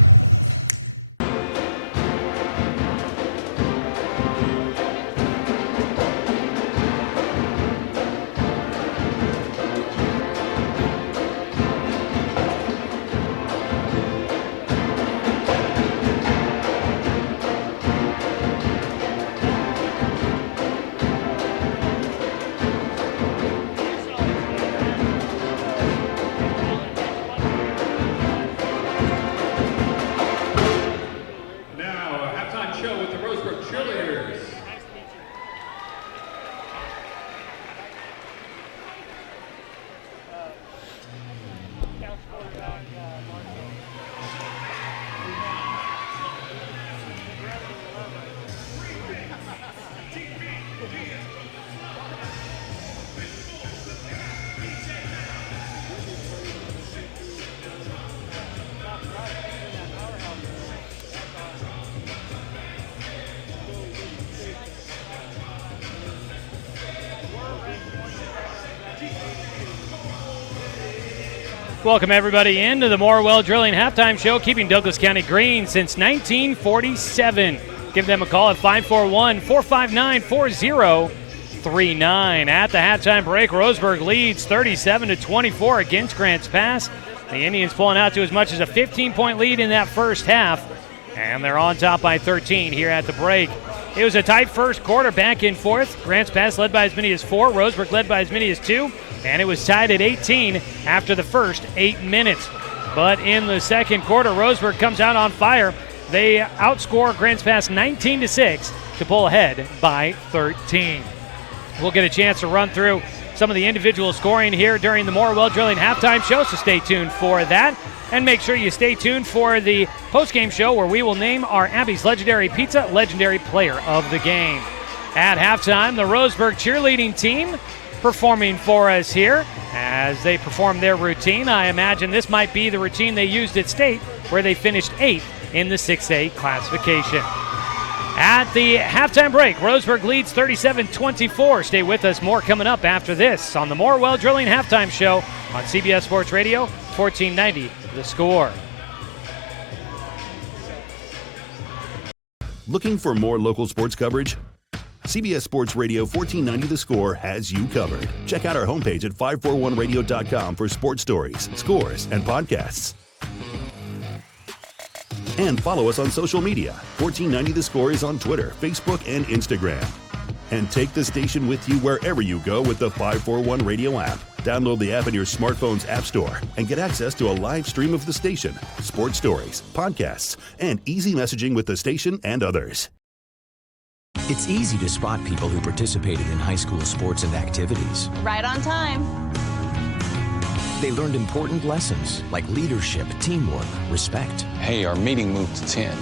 Welcome, everybody, into the Morwell Drilling Halftime Show, keeping Douglas County green since 1947. Give them a call at 541-459-4039. At the halftime break, Roseburg leads 37-24 against Grants Pass. The Indians pulling out to as much as a 15-point lead in that first half, and they're on top by 13 here at the break. It was a tight first quarter, back and forth. Grants Pass led by as many as 4. Roseburg led by as many as 2. And it was tied at 18 after the first 8 minutes. But in the second quarter, Roseburg comes out on fire. They outscore Grants Pass 19-6 to pull ahead by 13. We'll get a chance to run through some of the individual scoring here during the Morwell Drilling Halftime Show, so stay tuned for that. And make sure you stay tuned for the postgame show where we will name our Abby's Legendary Pizza Legendary Player of the Game. At halftime, the Roseburg cheerleading team performing for us here as they perform their routine. I imagine this might be the routine they used at state, where they finished 8th in the 6A classification. At the halftime break, Roseburg leads 37-24. Stay with us, more coming up after this on the Morwell Drilling Halftime Show on CBS Sports Radio, 1490 The Score. Looking for more local sports coverage? CBS Sports Radio 1490 The Score has you covered. Check out our homepage at 541radio.com for sports stories, scores, and podcasts. And follow us on social media. 1490 The Score is on Twitter, Facebook, and Instagram. And take the station with you wherever you go with the 541 Radio app. Download the app in your smartphone's app store and get access to a live stream of the station, sports stories, podcasts, and easy messaging with the station and others. It's easy to spot people who participated in high school sports and activities. Right on time. They learned important lessons like leadership, teamwork, respect. Hey, our meeting moved to 10.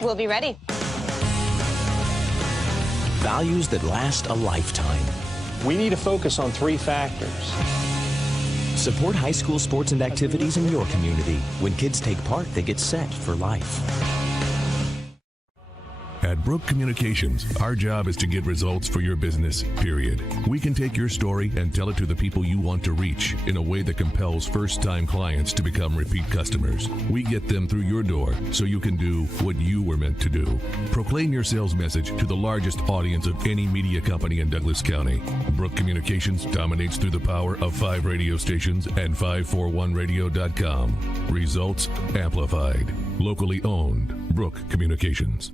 We'll be ready. Values that last a lifetime. We need to focus on 3 factors. Support high school sports and activities in your community. When kids take part, they get set for life. At Brook Communications, our job is to get results for your business, period. We can take your story and tell it to the people you want to reach in a way that compels first-time clients to become repeat customers. We get them through your door so you can do what you were meant to do. Proclaim your sales message to the largest audience of any media company in Douglas County. Brook Communications dominates through the power of 5 radio stations and 541radio.com. Results amplified. Locally owned. Brook Communications.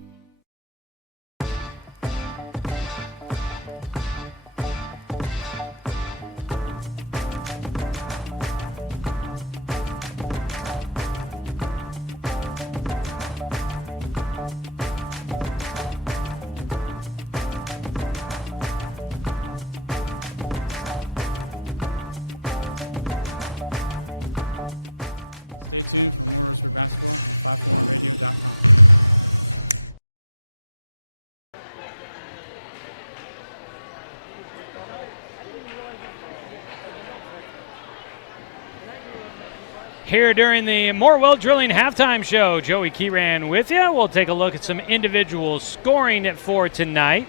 here during the Morwell Drilling halftime show. Joey Keyran with you. We'll take a look at some individual scoring for tonight.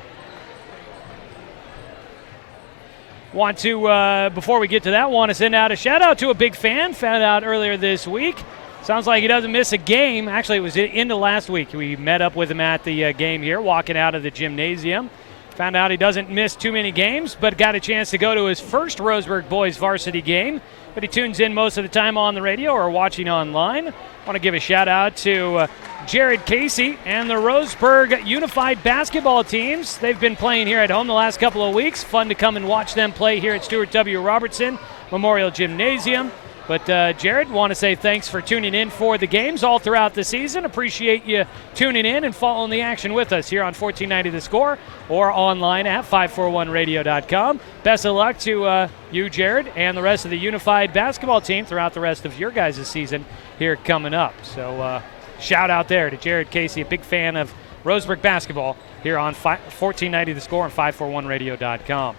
Want to, before we get to that, want to send out a shout out to a big fan. Found out earlier this week. Sounds like he doesn't miss a game. Actually, it was into last week. We met up with him at the game here, walking out of the gymnasium. Found out he doesn't miss too many games, but got a chance to go to his first Roseburg boys varsity game. But he tunes in most of the time on the radio or watching online. Want to give a shout out to Jared Casey and the Roseburg Unified basketball teams. They've been playing here at home the last couple of weeks. Fun to come and watch them play here at Stuart W. Robertson Memorial Gymnasium. But Jared, want to say thanks for tuning in for the games all throughout the season. Appreciate you tuning in and following the action with us here on 1490 The Score or online at 541radio.com. Best of luck to you, Jared, and the rest of the Unified basketball team throughout the rest of your guys' season here coming up. So shout out there to Jared Casey, a big fan of Roseburg basketball here on 1490 The Score and 541radio.com.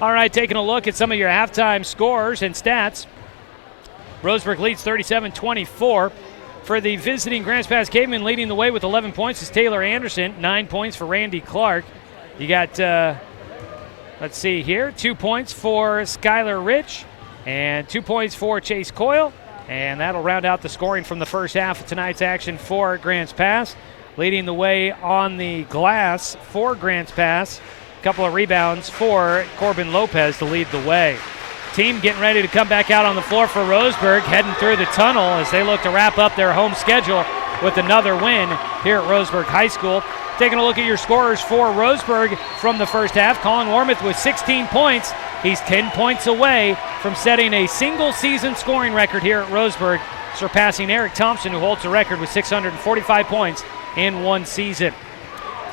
All right, taking a look at some of your halftime scores and stats. Roseburg leads 37-24. For the visiting Grants Pass Cavemen, leading the way with 11 points is Taylor Anderson. 9 points for Randy Clark. You got, let's see here, 2 points for Skylar Rich and 2 points for Chase Coyle. And that'll round out the scoring from the first half of tonight's action for Grants Pass. Leading the way on the glass for Grants Pass. A couple of rebounds for Corbin Lopez to lead the way. Team getting ready to come back out on the floor for Roseburg, heading through the tunnel as they look to wrap up their home schedule with another win here at Roseburg High School. Taking a look at your scorers for Roseburg from the first half. Colin Wormuth with 16 points. He's 10 points away from setting a single-season scoring record here at Roseburg, surpassing Eric Thompson, who holds the record with 645 points in one season.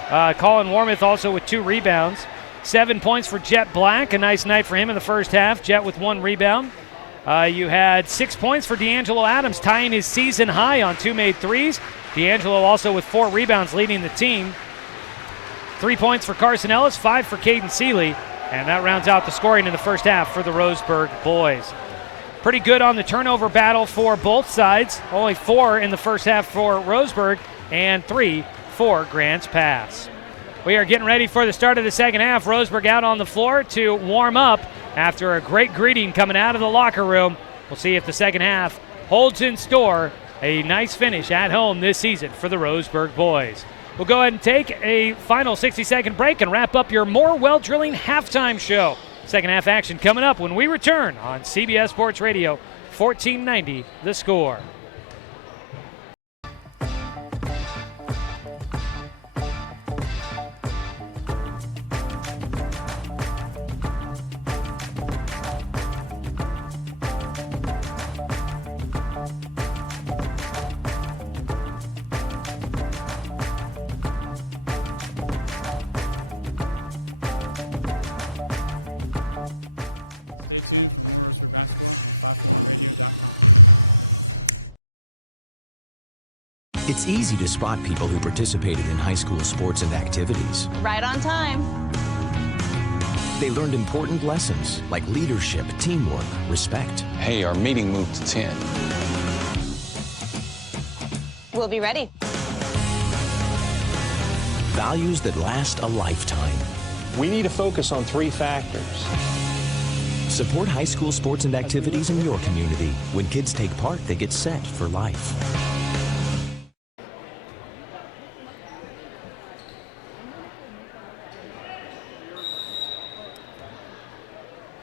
Colin Wormuth also with 2 rebounds. 7 points for Jet Black. A nice night for him in the first half. Jet with 1 rebound. You had 6 points for D'Angelo Adams, tying his season high on 2 made threes. D'Angelo also with 4 rebounds, leading the team. 3 points for Carson Ellis, 5 for Caden Seeley. And that rounds out the scoring in the first half for the Roseburg boys. Pretty good on the turnover battle for both sides. Only 4 in the first half for Roseburg and 3 for Grants Pass. We are getting ready for the start of the second half. Roseburg out on the floor to warm up after a great greeting coming out of the locker room. We'll see if the second half holds in store a nice finish at home this season for the Roseburg boys. We'll go ahead and take a final 60-second break and wrap up your Morwell Drilling halftime show. Second half action coming up when we return on CBS Sports Radio, 1490 The Score. It's easy to spot people who participated in high school sports and activities. Right on time. They learned important lessons like leadership, teamwork, respect. Hey, our meeting moved to 10. We'll be ready. Values that last a lifetime. We need to focus on 3 factors. Support high school sports and activities in your community. When kids take part, they get set for life.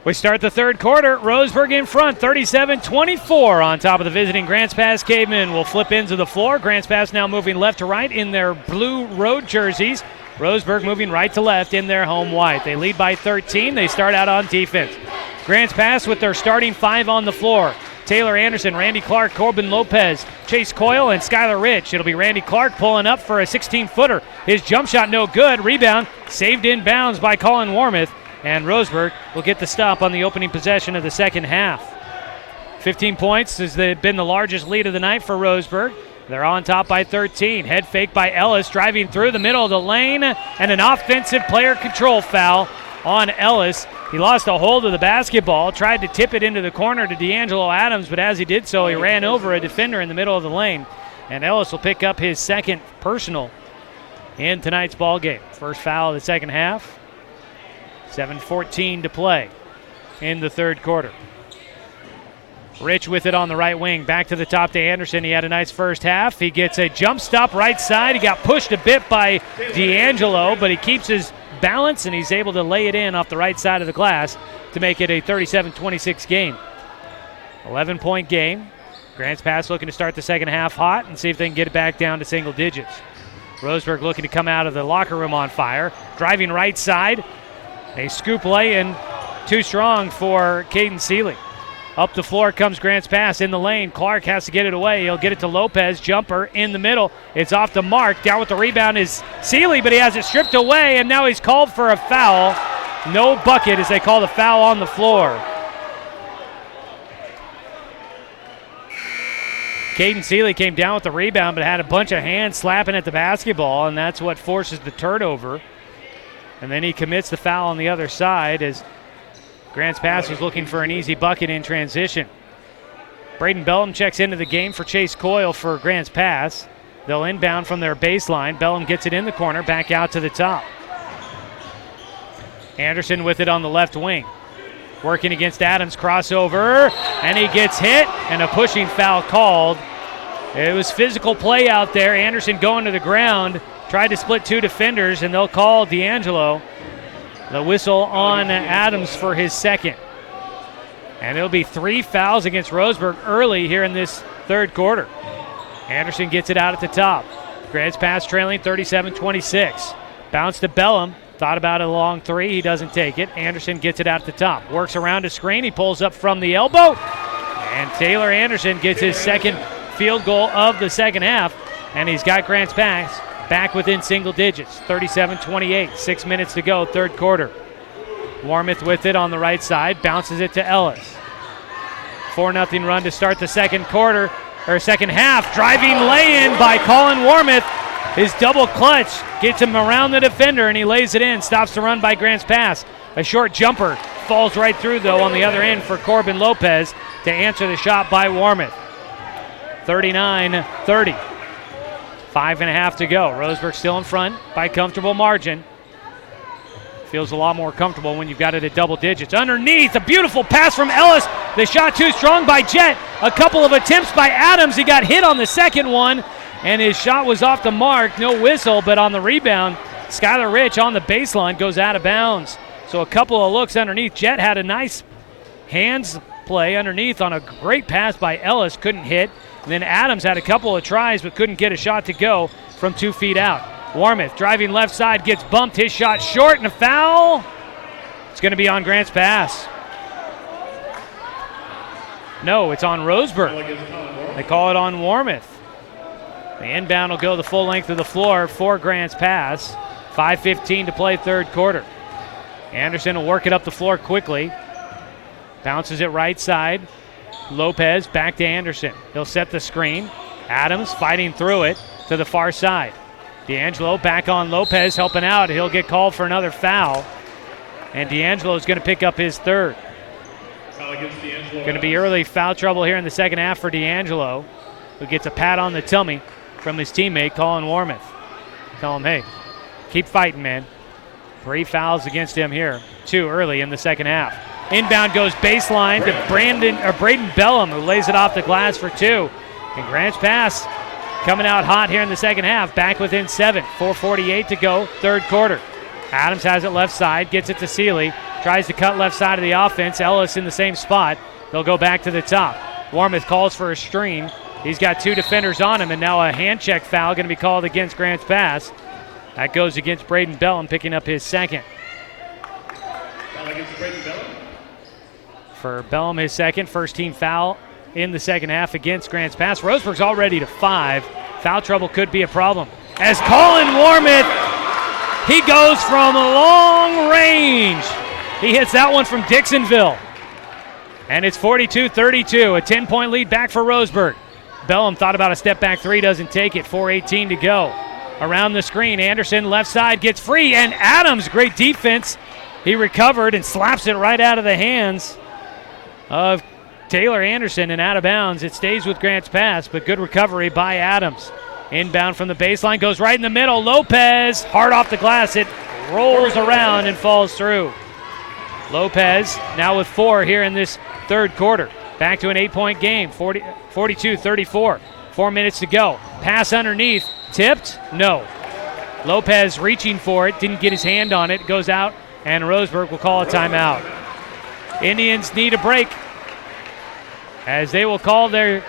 We start the third quarter. Roseburg in front, 37-24 on top of the visiting Grants Pass Cavemen. Will flip into the floor. Grants Pass now moving left to right in their blue road jerseys. Roseburg moving right to left in their home white. They lead by 13. They start out on defense. Grants Pass with their starting 5 on the floor. Taylor Anderson, Randy Clark, Corbin Lopez, Chase Coyle, and Skylar Rich. It'll be Randy Clark pulling up for a 16-footer. His jump shot no good. Rebound saved in bounds by Colin Wormuth. And Roseburg will get the stop on the opening possession of the second half. 15 points has been the largest lead of the night for Roseburg. They're on top by 13. Head fake by Ellis, driving through the middle of the lane, and an offensive player control foul on Ellis. He lost a hold of the basketball, tried to tip it into the corner to D'Angelo Adams, but as he did so, he ran over a defender in the middle of the lane. And Ellis will pick up his second personal in tonight's ball game. First foul of the second half. 7:14 to play in the third quarter. Rich with it on the right wing. Back to the top to Anderson. He had a nice first half. He gets a jump stop right side. He got pushed a bit by D'Angelo, but he keeps his balance, and he's able to lay it in off the right side of the glass to make it a 37-26 game. 11-point game. Grants Pass looking to start the second half hot and see if they can get it back down to single digits. Roseburg looking to come out of the locker room on fire. Driving right side. A scoop lay-in. Too strong for Caden Seeley. Up the floor comes Grants Pass in the lane. Clark has to get it away. He'll get it to Lopez. Jumper in the middle. It's off the mark. Down with the rebound is Seeley, but he has it stripped away, and now he's called for a foul. No bucket as they call the foul on the floor. Caden Seeley came down with the rebound, but had a bunch of hands slapping at the basketball, and that's what forces the turnover. And then he commits the foul on the other side as Grants Pass was looking for an easy bucket in transition. Braden Bellum checks into the game for Chase Coyle for Grants Pass. They'll inbound from their baseline. Bellum gets it in the corner, back out to the top. Anderson with it on the left wing. Working against Adams, crossover, and he gets hit, and a pushing foul called. It was physical play out there. Anderson going to the ground, tried to split two defenders, and they'll call D'Angelo. The whistle on Adams for his second. And it'll be 3 fouls against Roseburg early here in this third quarter. Anderson gets it out at the top. Grants Pass trailing 37-26. Bounce to Bellum. Thought about a long three. He doesn't take it. Anderson gets it out at the top. Works around a screen. He pulls up from the elbow. And Taylor Anderson gets his second field goal of the second half. And he's got Grants Pass back within single digits, 37-28, 6 minutes to go, third quarter. Warmouth with it on the right side, bounces it to Ellis. 4-0 run to start the second half. Driving lay-in by Colin Warmouth. His double clutch gets him around the defender, and he lays it in, stops the run by Grants Pass. A short jumper falls right through, though, on the other end for Corbin Lopez to answer the shot by Warmouth. 39-30. 5.5 to go. Roseburg still in front by comfortable margin. Feels a lot more comfortable when you've got it at double digits. Underneath, a beautiful pass from Ellis. The shot too strong by Jett. A couple of attempts by Adams. He got hit on the second one, and his shot was off the mark. No whistle, but on the rebound, Skylar Rich on the baseline goes out of bounds. So a couple of looks underneath. Jett had a nice hands play underneath on a great pass by Ellis. Couldn't hit. And then Adams had a couple of tries but couldn't get a shot to go from 2 feet out. Warmouth driving left side, gets bumped. His shot short, and a foul. It's going to be on Grants Pass. No, it's on Roseburg. They call it on Warmouth. The inbound will go the full length of the floor for Grants Pass. 5:15 to play third quarter. Anderson will work it up the floor quickly. Bounces it right side. Lopez back to Anderson. He'll set the screen. Adams fighting through it to the far side. D'Angelo back on Lopez helping out. He'll get called for another foul. And D'Angelo is going to pick up his third. Going to be early foul trouble here in the second half for D'Angelo, who gets a pat on the tummy from his teammate, Colin Warmouth. Tell him, hey, keep fighting, man. 3 fouls against him here. 2 early in the second half. Inbound goes baseline to Braden Bellum, who lays it off the glass for 2. And Grants Pass coming out hot here in the second half, back within 7. 4:48 to go, third quarter. Adams has it left side, gets it to Seeley, tries to cut left side of the offense. Ellis in the same spot. They'll go back to the top. Warmouth calls for a screen. He's got 2 defenders on him, and now a hand check foul going to be called against Grants Pass. That goes against Braden Bellum, picking up his second. Foul against Braden Bellum. For Bellum, his second, first team foul in the second half against Grants Pass. Roseburg's already to 5. Foul trouble could be a problem. As Colin Warmouth, he goes from long range. He hits that one from Dixonville. And it's 42-32, a 10-point lead back for Roseburg. Bellum thought about a step back 3, doesn't take it. 4:18 to go. Around the screen, Anderson left side gets free, and Adams, great defense, He recovered and slaps it right out of the hands of Taylor Anderson and out of bounds. It stays with Grants Pass, but good recovery by Adams. Inbound from the baseline, goes right in the middle. Lopez, hard off the glass. It rolls around and falls through. Lopez now with 4 here in this third quarter. Back to an 8-point game, 42-34. 4 minutes to go. Pass underneath, tipped? No. Lopez reaching for it, didn't get his hand on it. Goes out, and Roseburg will call a timeout. Indians need a break as they will call their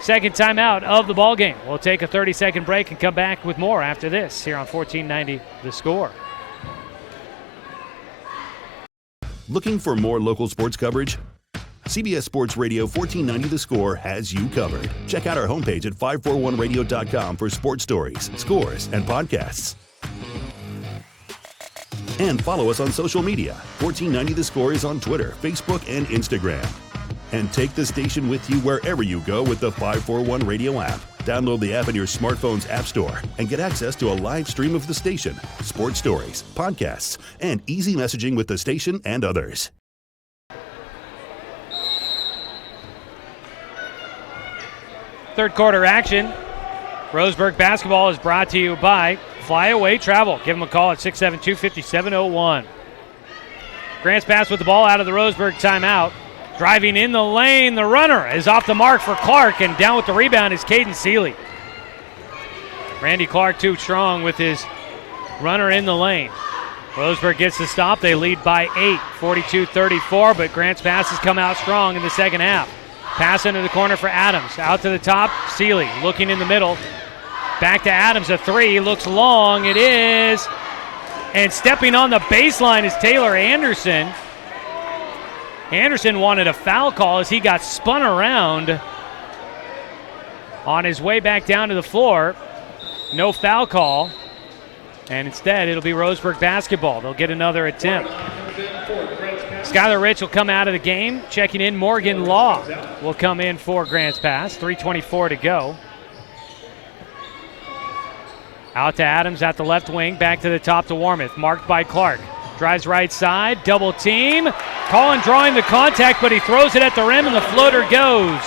second timeout of the ballgame. We'll take a 30-second break and come back with more after this here on 1490 The Score. Looking for more local sports coverage? CBS Sports Radio 1490 The Score has you covered. Check out our homepage at 541radio.com for sports stories, scores, and podcasts. And follow us on social media. 1490 The Score is on Twitter, Facebook, and Instagram. And take the station with you wherever you go with the 541 Radio app. Download the app in your smartphone's app store and get access to a live stream of the station, sports stories, podcasts, and easy messaging with the station and others. Third quarter action. Roseburg basketball is brought to you by Flyaway Travel. Give them a call at 672-5701. Grants Pass with the ball out of the Roseburg timeout. Driving in the lane, the runner is off the mark for Clark, and down with the rebound is Caden Seeley. Randy Clark too strong with his runner in the lane. Roseburg gets the stop. They lead by 8, 42-34, but Grants Pass has come out strong in the second half. Pass into the corner for Adams. Out to the top, Seeley looking in the middle. Back to Adams, a 3, looks long, it is. And stepping on the baseline is Taylor Anderson. Anderson wanted a foul call as he got spun around on his way back down to the floor. No foul call. And instead, it'll be Roseburg basketball. They'll get another attempt. Skylar Rich will come out of the game. Checking in, Morgan Law will come in for Grants Pass. 3:24 to go. Out to Adams at the left wing. Back to the top to Warmoth. Marked by Clark. Drives right side. Double team. Collin drawing the contact, but he throws it at the rim, and the floater goes.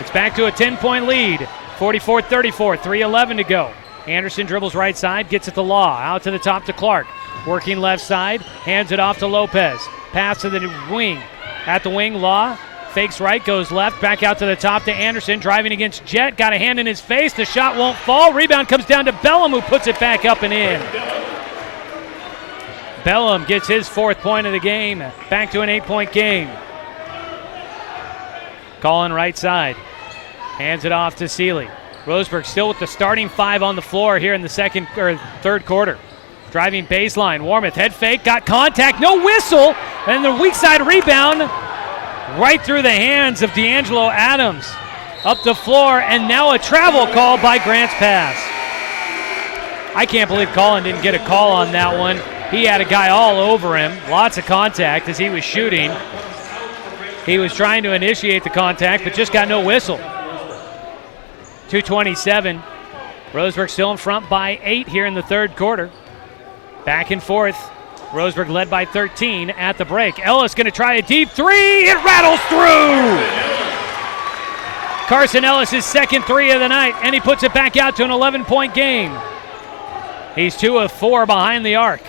It's back to a 10-point lead. 44-34. 3:11 to go. Anderson dribbles right side, gets it to Law. Out to the top to Clark. Working left side, hands it off to Lopez. Pass to the wing. At the wing, Law fakes right, goes left, back out to the top to Anderson. Driving against Jet, got a hand in his face. The shot won't fall. Rebound comes down to Bellum, who puts it back up and in. Bellum gets his 4th point of the game. Back to an 8-point game. Collin right side. Hands it off to Seeley. Roseburg still with the starting 5 on the floor here in the third quarter. Driving baseline, Warmoth head fake, got contact, no whistle, and the weak side rebound right through the hands of D'Angelo Adams. Up the floor, and now a travel call by Grants Pass. I can't believe Collin didn't get a call on that one. He had a guy all over him, lots of contact as he was shooting. He was trying to initiate the contact, but just got no whistle. 2:27. Roseburg still in front by 8 here in the third quarter. Back and forth. Roseburg led by 13 at the break. Ellis going to try a deep 3. It rattles through. Carson Ellis' second 3 of the night, and he puts it back out to an 11-point game. He's 2 of 4 behind the arc.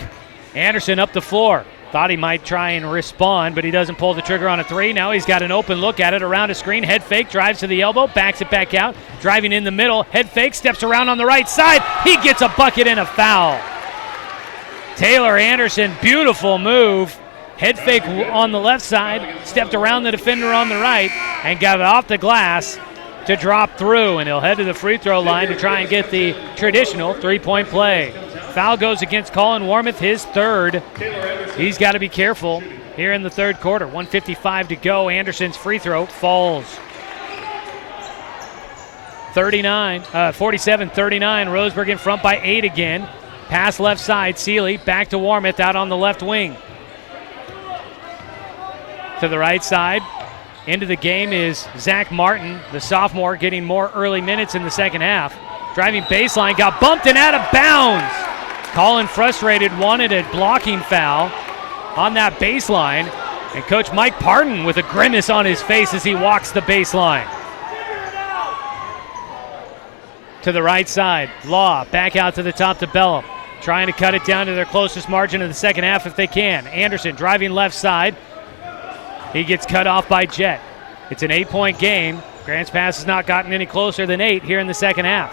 Anderson up the floor. Thought he might try and respond, but he doesn't pull the trigger on a 3. Now he's got an open look at it around a screen. Head fake, drives to the elbow, backs it back out. Driving in the middle, head fake, steps around on the right side. He gets a bucket and a foul. Taylor Anderson, beautiful move. Head fake on the left side, stepped around the defender on the right, and got it off the glass to drop through. And he'll head to the free throw line to try and get the traditional 3-point play. Foul goes against Collin Warmoth, his 3rd. He's got to be careful here in the third quarter. 1:55 to go. Anderson's free throw falls. 47-39. Roseburg in front by 8 again. Pass left side. Seeley back to Warmoth out on the left wing. To the right side. Into the game is Zach Martin, the sophomore, getting more early minutes in the second half. Driving baseline, got bumped and out of bounds. Collin frustrated, wanted a blocking foul. on that baseline. And Coach Mike Parton with a grimace on his face as he walks the baseline. To the right side, Law back out to the top to Bellum. Trying to cut it down to their closest margin of the second half if they can. Anderson driving left side. He gets cut off by Jet. It's an 8-point game. Grants Pass has not gotten any closer than 8 here in the second half.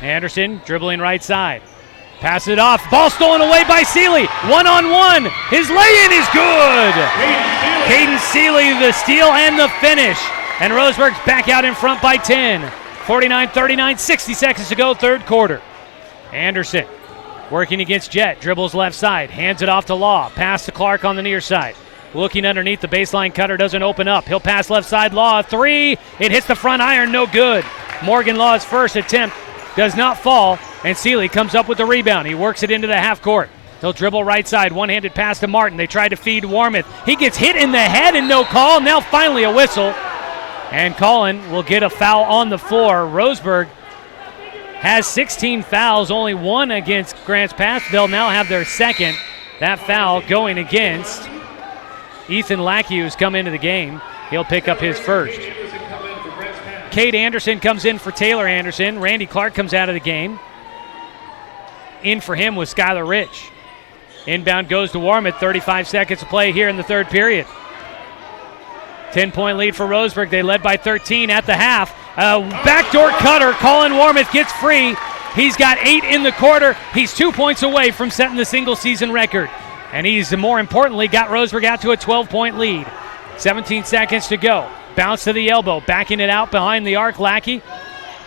Anderson dribbling right side. Passes it off. Ball stolen away by Seeley. 1-on-1. His lay-in is good. Caden Seeley, the steal and the finish. And Roseburg's back out in front by 10. 49-39, 60 seconds to go, third quarter. Anderson working against Jet. Dribbles left side. Hands it off to Law. Pass to Clark on the near side. Looking underneath, the baseline cutter doesn't open up. He'll pass left side. Law, 3. It hits the front iron, no good. Morgan Law's first attempt does not fall, and Seeley comes up with the rebound. He works it into the half court. He'll dribble right side, one-handed pass to Martin. They try to feed Warmoth. He gets hit in the head and no call. Now finally a whistle. And Collin will get a foul on the floor. Roseburg has 16 fouls, only 1 against Grants Pass. They'll now have their second. That foul going against Ethan Lackey, who's come into the game. He'll pick up his first. Cade Anderson comes in for Taylor Anderson. Randy Clark comes out of the game. In for him was Skylar Rich. Inbound goes to Warmoth. 35 seconds to play here in the third period. 10-point lead for Roseburg. They led by 13 at the half. Backdoor cutter. Colin Warmoth gets free. He's got 8 in the quarter. He's 2 points away from setting the single-season record. And he's, more importantly, got Roseburg out to a 12-point lead. 17 seconds to go. Bounce to the elbow. Backing it out behind the arc. Lackey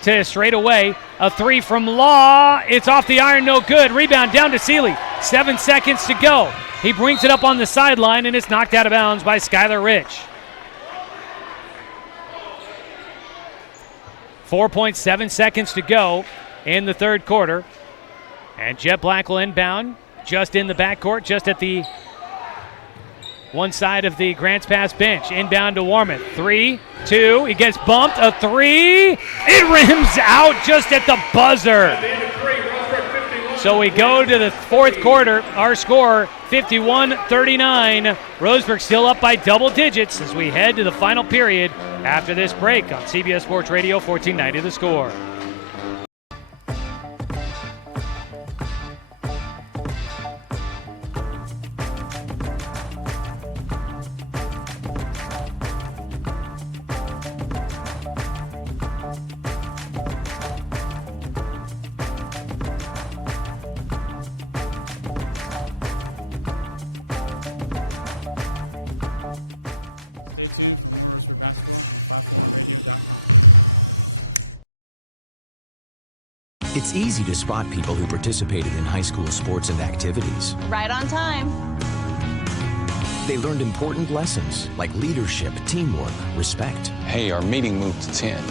to straight away. A 3 from Law. It's off the iron. No good. Rebound down to Seeley. 7 seconds to go. He brings it up on the sideline, and it's knocked out of bounds by Skylar Rich. 4.7 seconds to go in the third quarter. And Jet Black will inbound just in the backcourt, just at the one side of the Grants Pass bench. Inbound to Warmoth. 3, 2. He gets bumped. A 3. It rims out just at the buzzer. So we go to the fourth quarter. Our score, 51-39. Roseburg still up by double digits as we head to the final period after this break on CBS Sports Radio 1490 The Score. It's easy to spot people who participated in high school sports and activities. Right on time. They learned important lessons like leadership, teamwork, respect. Hey, our meeting moved to 10.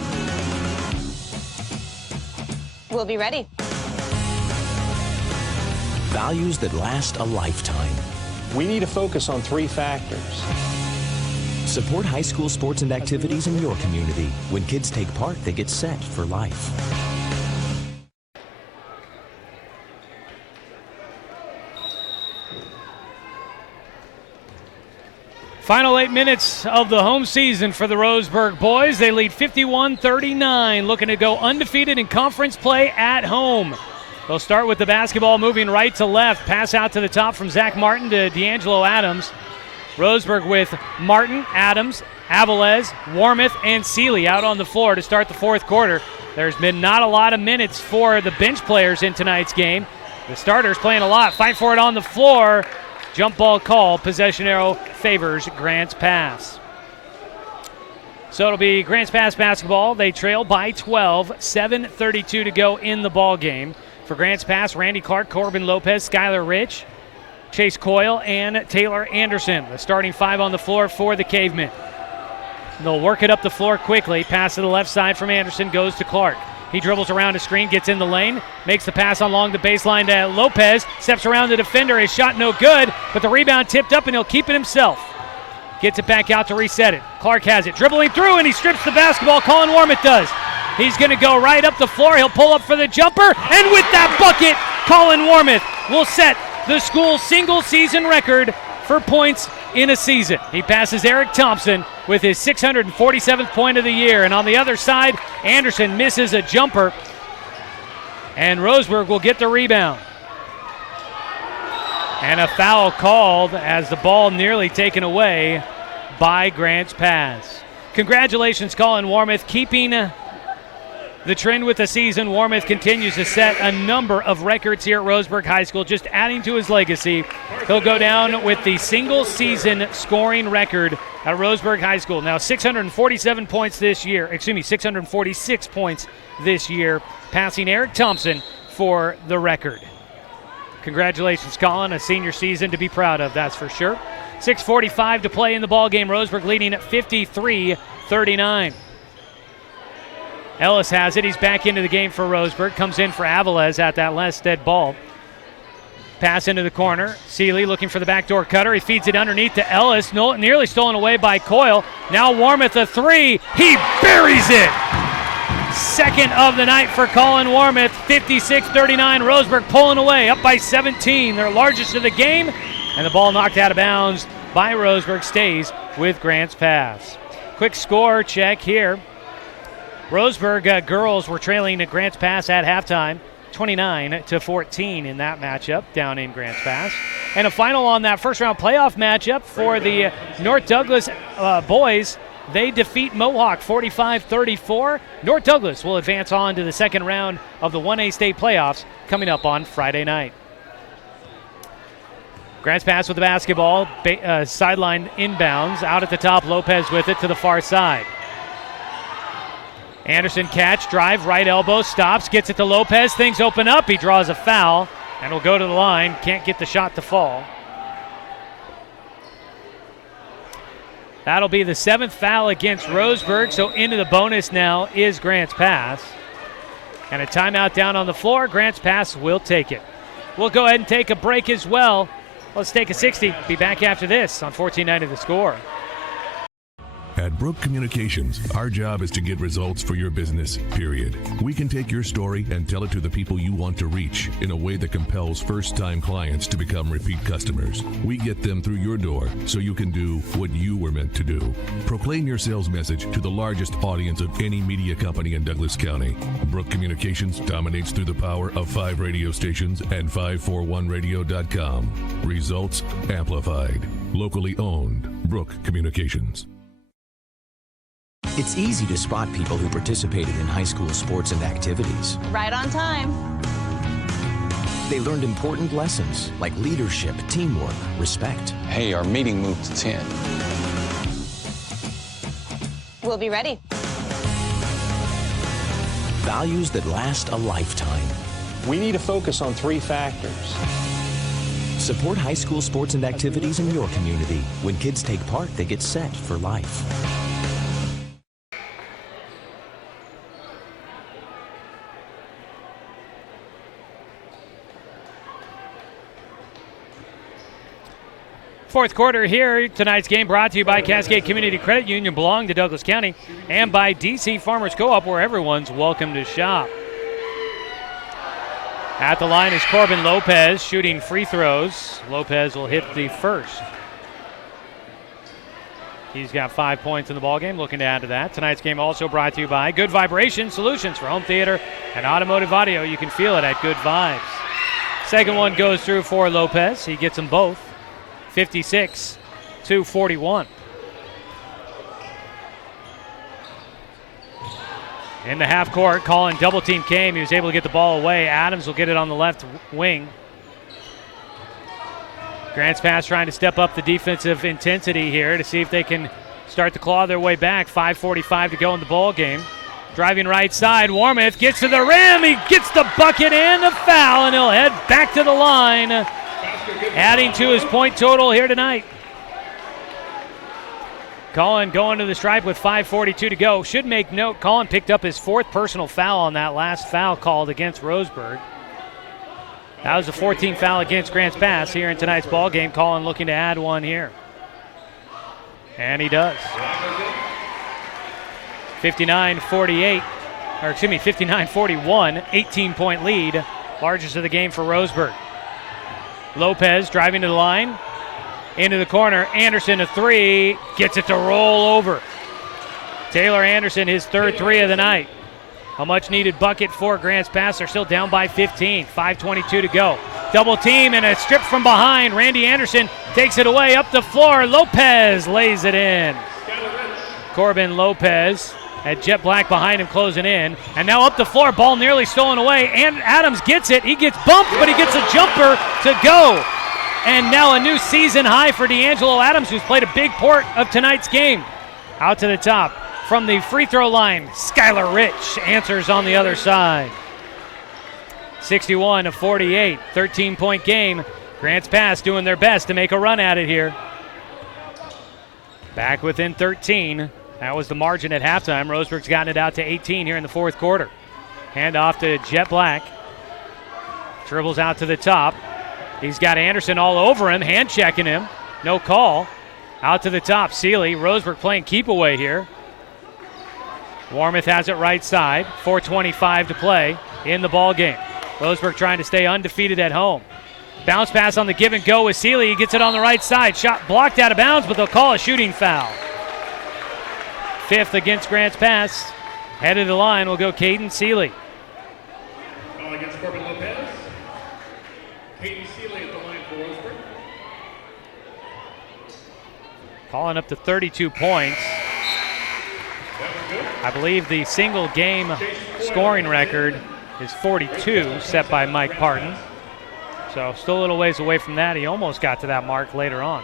We'll be ready. Values that last a lifetime. We need to focus on 3 factors. Support high school sports and activities in your community. When kids take part, they get set for life. Final 8 minutes of the home season for the Roseburg boys. They lead 51-39, looking to go undefeated in conference play at home. They'll start with the basketball moving right to left. Pass out to the top from Zach Martin to D'Angelo Adams. Roseburg with Martin, Adams, Avalez, Warmoth, and Seeley out on the floor to start the fourth quarter. There's been not a lot of minutes for the bench players in tonight's game. The starters playing a lot. Fight for it on the floor. Jump ball call. Possession arrow favors Grants Pass. So it'll be Grants Pass basketball. They trail by 12. 7:32 to go in the ball game. For Grants Pass, Randy Clark, Corbin Lopez, Skylar Rich, Chase Coyle, and Taylor Anderson. The starting 5 on the floor for the Cavemen. They'll work it up the floor quickly. Pass to the left side from Anderson goes to Clark. He dribbles around a screen, gets in the lane, makes the pass along the baseline to Lopez, steps around the defender, his shot no good, but the rebound tipped up and he'll keep it himself. Gets it back out to reset it. Clark has it, dribbling through, and he strips the basketball. Colin Warmoth does. He's going to go right up the floor. He'll pull up for the jumper, and with that bucket, Colin Warmoth will set the school single-season record for points in a season. He passes Eric Thompson with his 647th point of the year. And on the other side, Anderson misses a jumper, and Roseburg will get the rebound. And a foul called as the ball nearly taken away by Grants Pass. Congratulations, Colin Warmoth, keeping the trend with the season. Warmoth continues to set a number of records here at Roseburg High School, just adding to his legacy. He'll go down with the single-season scoring record at Roseburg High School. Now 647 points this year, 646 points this year, passing Eric Thompson for the record. Congratulations, Colin, a senior season to be proud of, that's for sure. 6:45 to play in the ballgame. Roseburg leading at 53-39. Ellis has it. He's back into the game for Roseburg. Comes in for Avilés at that last dead ball. Pass into the corner. Seeley looking for the backdoor cutter. He feeds it underneath to Ellis. Nearly stolen away by Coyle. Now Warmoth a three. He buries it. Second of the night for Colin Warmoth. 56-39. Roseburg pulling away, up by 17. Their largest of the game. And the ball knocked out of bounds by Roseburg. Stays with Grants Pass. Quick score check here. Roseburg girls were trailing at Grants Pass at halftime, 29-14 in that matchup down in Grants Pass. And a final on that first-round playoff matchup for the North Douglas boys. They defeat Mohawk 45-34. North Douglas will advance on to the second round of the 1A state playoffs coming up on Friday night. Grants Pass with the basketball, sideline inbounds, out at the top, Lopez with it to the far side. Anderson catch, drive, right elbow, stops, gets it to Lopez, things open up, he draws a foul, and will go to the line, can't get the shot to fall. That'll be the 7th foul against Roseburg, so into the bonus now is Grants Pass. And a timeout down on the floor, Grants Pass will take it. We'll go ahead and take a break as well. Let's take a 60, be back after this on 1490 The Score. At Brooke Communications, our job is to get results for your business, period. We can take your story and tell it to the people you want to reach in a way that compels first-time clients to become repeat customers. We get them through your door so you can do what you were meant to do. Proclaim your sales message to the largest audience of any media company in Douglas County. Brooke Communications dominates through the power of 5 radio stations and 541radio.com. Results amplified. Locally owned. Brooke Communications. It's easy to spot people who participated in high school sports and activities. Right on time. They learned important lessons like leadership, teamwork, respect. Hey, our meeting moved to 10. We'll be ready. Values that last a lifetime. We need to focus on 3 factors. Support high school sports and activities in your community. When kids take part, they get set for life. Fourth quarter here. Tonight's game brought to you by Cascade Community Credit Union, belong to Douglas County, and by DC Farmers Co-op, where everyone's welcome to shop. At the line is Corbin Lopez shooting free throws. Lopez will hit the first. He's got 5 points in the ballgame, looking to add to that. Tonight's game also brought to you by Good Vibration Solutions for home theater and automotive audio. You can feel it at Good Vibes. Second one goes through for Lopez. He gets them both. 56-41. In the half court, Colin double team came. He was able to get the ball away. Adams will get it on the left wing. Grants Pass trying to step up the defensive intensity here to see if they can start to claw their way back. 5:45 to go in the ball game. Driving right side, Warmoth gets to the rim. He gets the bucket and the foul, and he'll head back to the line, adding to his point total here tonight. Colin going to the stripe with 5:42 to go. Should make note, Colin picked up his 4th personal foul on that last foul called against Roseburg. That was the 14th foul against Grants Pass here in tonight's ball game. Colin looking to add one here. And he does. 59-41, 18-point lead. Largest of the game for Roseburg. Lopez driving to the line. Into the corner. Anderson a three. Gets it to roll over. Taylor Anderson, his third three of the night. A much-needed bucket for Grants Pass. They're still down by 15. 5:22 to go. Double team and a strip from behind. Randy Anderson takes it away up the floor. Lopez lays it in. Corbin Lopez had Jet Black behind him closing in. And now up the floor, ball nearly stolen away. And Adams gets it. He gets bumped, but he gets a jumper to go. And now a new season high for D'Angelo Adams, who's played a big part of tonight's game. Out to the top. From the free throw line, Skylar Rich answers on the other side. 61-48, 13-point game. Grants Pass doing their best to make a run at it here. Back within 13. That was the margin at halftime. Roseburg's gotten it out to 18 here in the fourth quarter. Hand off to Jet Black. Dribbles out to the top. He's got Anderson all over him, hand checking him. No call. Out to the top, Seeley. Roseburg playing keep away here. Warmouth has it right side. 4:25 to play in the ball game. Roseburg trying to stay undefeated at home. Bounce pass on the give and go with Seeley. He gets it on the right side. Shot blocked out of bounds, but they'll call a shooting foul. Fifth against Grants Pass. Head of the line will go Caden Seeley. Foul against Corbin Lopez. Caden Seeley at the line for Roseburg. Calling up to 32 points. I believe the single game scoring record is 42, set by Mike Parton. So still a little ways away from that. He almost got to that mark later on.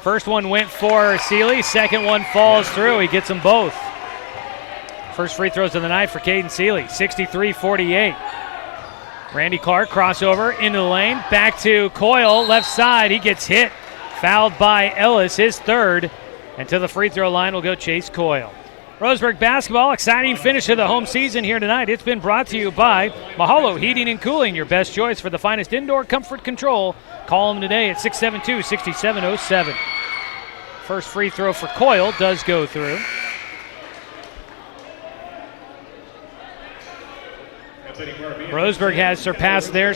First one went for Seeley. Second one falls through. He gets them both. First free throws of the night for Caden Seeley. 63-48. Randy Clark crossover into the lane. Back to Coyle, left side. He gets hit. Fouled by Ellis, his third. And to the free throw line will go Chase Coyle. Roseburg basketball, exciting finish of the home season here tonight. It's been brought to you by Mahalo Heating and Cooling, your best choice for the finest indoor comfort control. Call them today at 672-6707. First free throw for Coyle does go through. Roseburg has surpassed their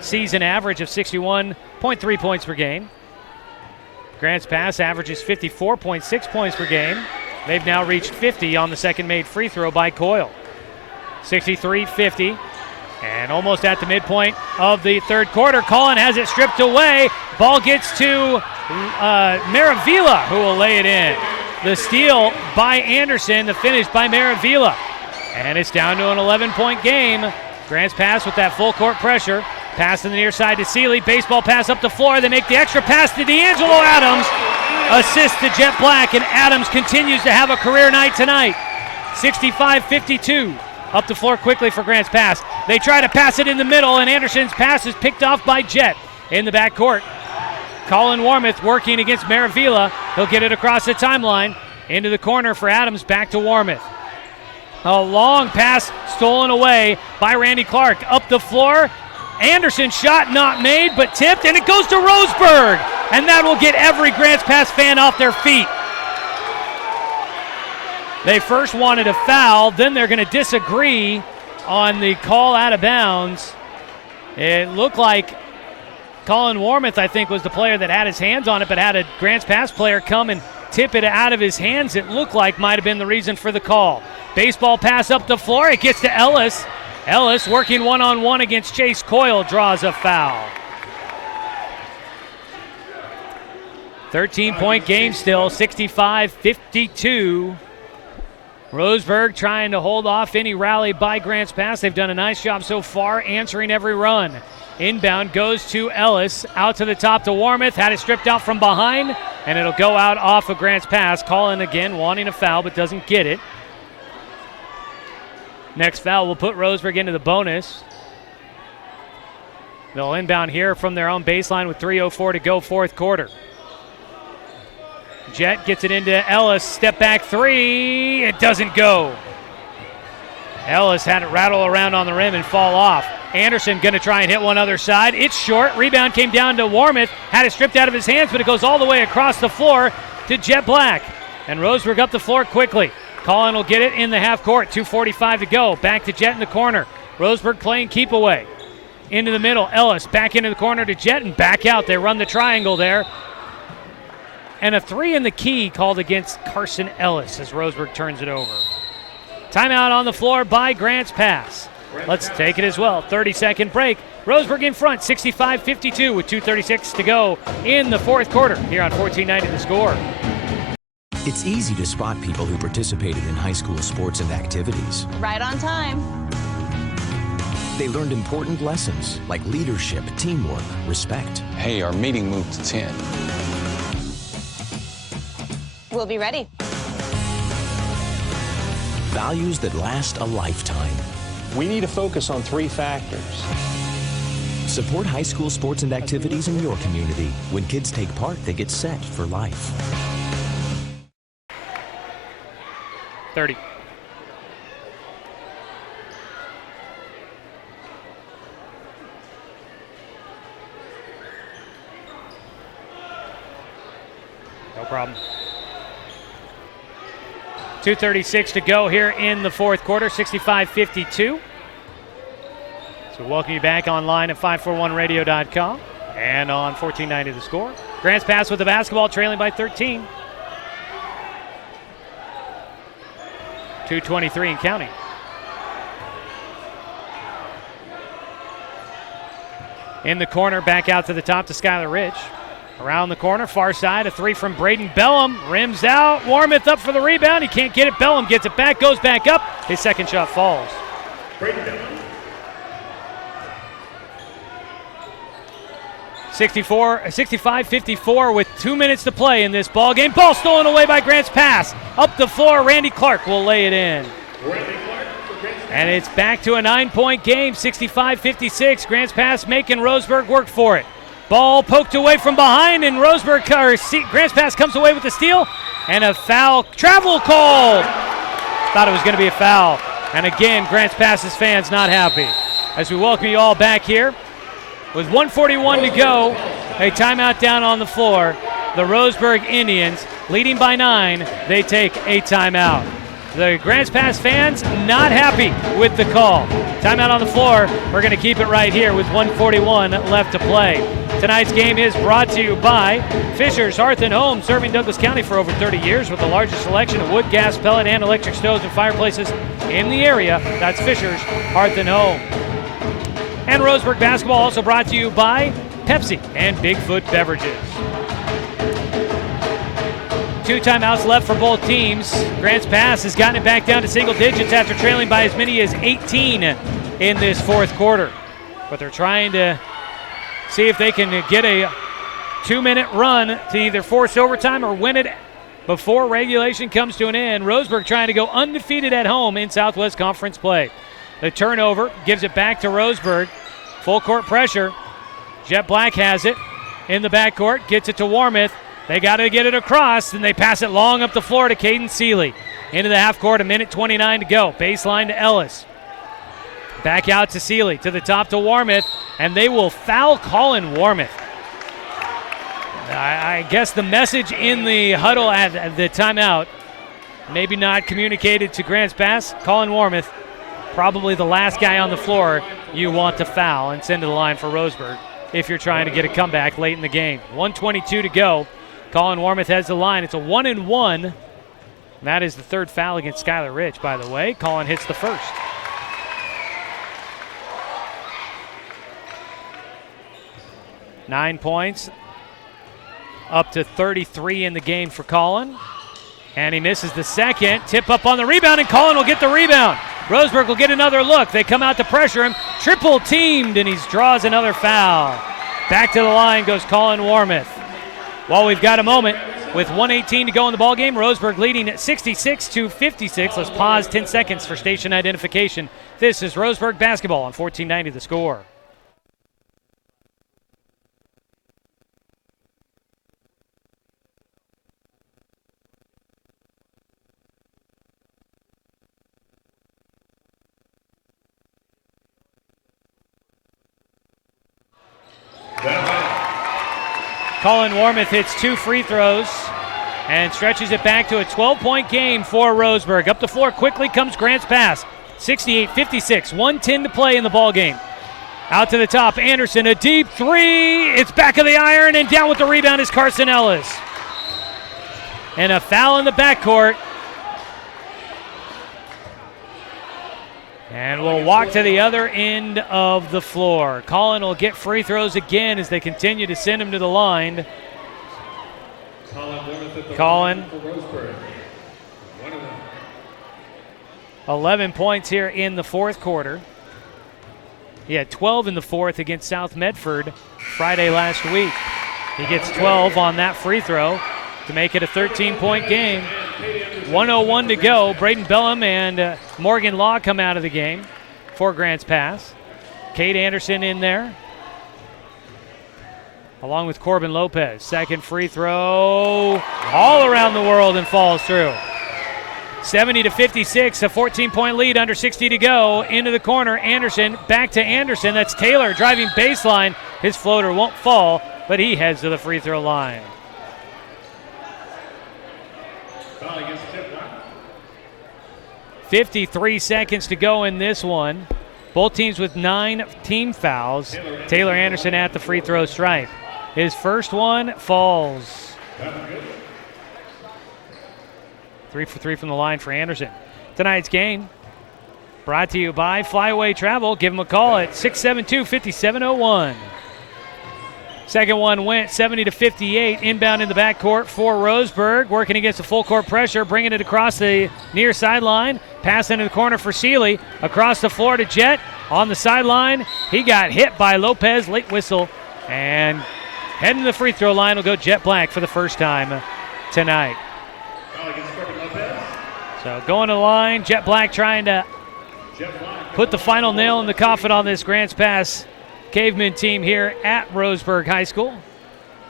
season average of 61.3 points per game. Grants Pass averages 54.6 points per game. They've now reached 50 on the second made free throw by Coyle. 63-50, and almost at the midpoint of the third quarter. Collin has it stripped away. Ball gets to Maravilla, who will lay it in. The steal by Anderson, the finish by Maravilla. And it's down to an 11-point game. Grants Pass with that full court pressure. Pass to the near side to Seeley. Baseball pass up the floor. They make the extra pass to D'Angelo Adams. Assist to Jet Black, and Adams continues to have a career night tonight. 65-52. Up the floor quickly for Grants Pass. They try to pass it in the middle, and Anderson's pass is picked off by Jet in the backcourt. Colin Warmouth working against Maravilla. He'll get it across the timeline. Into the corner for Adams, back to Warmouth. A long pass stolen away by Randy Clark. Up the floor. Anderson shot not made, but tipped, and it goes to Roseburg. And that will get every Grants Pass fan off their feet. They first wanted a foul, then they're going to disagree on the call out of bounds. It looked like Colin Warmouth, I think, was the player that had his hands on it, but had a Grants Pass player come and tip it out of his hands. It looked like might have been the reason for the call. Baseball pass up the floor. It gets to Ellis. Ellis working one-on-one against Chase Coyle, draws a foul. 13-point game still, 65-52. Roseburg trying to hold off any rally by Grants Pass. They've done a nice job so far answering every run. Inbound goes to Ellis, out to the top to Warmouth, had it stripped out from behind, and it'll go out off of Grants Pass. Collin again wanting a foul but doesn't get it. Next foul will put Roseburg into the bonus. They'll inbound here from their own baseline with 3:04 to go, fourth quarter. Jet gets it into Ellis, step back three, it doesn't go. Ellis had it rattle around on the rim and fall off. Anderson gonna try and hit one other side. It's short, rebound came down to Warmouth, had it stripped out of his hands, but it goes all the way across the floor to Jet Black. And Roseburg up the floor quickly. Collin will get it in the half court, 2:45 to go. Back to Jet in the corner. Roseburg playing keep away. into the middle. Ellis back into the corner to Jet and back out. They run the triangle there. And a 3 in the key called against Carson Ellis as Roseburg turns it over. Timeout on the floor by Grants Pass. Let's take it as well. 30-second break. Roseburg in front, 65-52 with 2:36 to go in the fourth quarter here on 1490 The Score. It's easy to spot people who participated in high school sports and activities. Right on time. They learned important lessons like leadership, teamwork, respect. Hey, our meeting moved to 10. We'll be ready. Values that last a lifetime. We need to focus on 3 factors. Support high school sports and activities in your community. When kids take part, they get set for life. 30. No problem. 2:36 to go here in the fourth quarter, 65-52. So welcome you back online at 541radio.com and on 1490 The Score. Grants Pass with the basketball, trailing by 13. 2:23 and counting. In the corner, back out to the top to Skylar Ridge. Around the corner, far side, a 3 from Braden Bellum. Rims out, Warmouth up for the rebound. He can't get it. Bellum gets it back, goes back up. His second shot falls. Braden Bellum. 65-54 with 2 minutes to play in this ball game. Ball stolen away by Grants Pass. Up the floor, Randy Clark will lay it in. And it's back to a 9-point game, 65-56. Grants Pass making Roseburg work for it. Ball poked away from behind, and Grants Pass comes away with the steal, and a foul travel call. Thought it was going to be a foul. And again, Grants Pass's fans not happy. As we welcome you all back here, with 1:41 to go, a timeout down on the floor. The Roseburg Indians, leading by 9, they take a timeout. The Grants Pass fans not happy with the call. Timeout on the floor. We're going to keep it right here with 1:41 left to play. Tonight's game is brought to you by Fisher's Hearth and Home, serving Douglas County for over 30 years with the largest selection of wood, gas, pellet, and electric stoves and fireplaces in the area. That's Fisher's Hearth and Home. And Roseburg basketball also brought to you by Pepsi and Bigfoot Beverages. 2 timeouts left for both teams. Grants Pass has gotten it back down to single digits after trailing by as many as 18 in this fourth quarter. But they're trying to see if they can get a 2-minute run to either force overtime or win it before regulation comes to an end. Roseburg trying to go undefeated at home in Southwest Conference play. The turnover gives it back to Roseburg. Full court pressure. Jet Black has it in the backcourt, gets it to Warmouth. They got to get it across, and they pass it long up the floor to Caden Seeley. Into the half court, 1:29 to go. Baseline to Ellis. Back out to Seeley, to the top to Warmouth, and they will foul Colin Warmouth. I guess the message in the huddle at the timeout, maybe not communicated to Grants Pass. Colin Warmouth, probably the last guy on the floor you want to foul and send to the line for Roseburg if you're trying to get a comeback late in the game. 1:22 to go. Colin Warmouth has the line. It's a 1-and-1. That is the third foul against Skylar Ridge, by the way. Colin hits the first. Nine points, up to 33 in the game for Colin. And he misses the second. Tip up on the rebound, and Colin will get the rebound. Roseburg will get another look. They come out to pressure him. Triple teamed, and he draws another foul. Back to the line goes Colin Warmouth. While we've got a moment, with 1:18 to go in the ballgame, Roseburg leading at 66-56. Let's pause 10 seconds for station identification. This is Roseburg basketball on 1490 The Score. Colin Warmouth hits 2 free throws and stretches it back to a 12-point game for Roseburg. Up the floor quickly comes Grants Pass. 68-56, 1:10 to play in the ball game. Out to the top, Anderson, a deep three. It's back of the iron, and down with the rebound is Carson Ellis. And a foul in the backcourt. And we'll walk to the other end of the floor. Colin will get free throws again as they continue to send him to the line. Colin. 11 points here in the fourth quarter. He had 12 in the fourth against South Medford Friday last week. He gets 12 on that free throw to make it a 13-point game. 1:01 to go. Braden Bellum and Morgan Law come out of the game for Grants Pass. Cade Anderson in there, along with Corbin Lopez. Second free throw all around the world and falls through. 70-56, a 14-point lead, under 60 to go. Into the corner, Anderson, back to Anderson. That's Taylor driving baseline. His floater won't fall, but he heads to the free throw line. 53 seconds to go in this one. Both teams with 9 team fouls. Taylor Anderson at the free throw stripe. His first one falls. 3 for 3 from the line for Anderson. Tonight's game brought to you by Flyaway Travel. Give them a call at 672-5701. Second one went 70-58. Inbound in the backcourt for Roseburg. Working against the full court pressure, bringing it across the near sideline. Pass into the corner for Seeley. Across the floor to Jet. On the sideline, he got hit by Lopez. Late whistle. And heading to the free throw line will go Jet Black for the first time tonight. So going to the line, Jet Black trying to put the final nail in the coffin on this Grants Pass Caveman team here at Roseburg High School.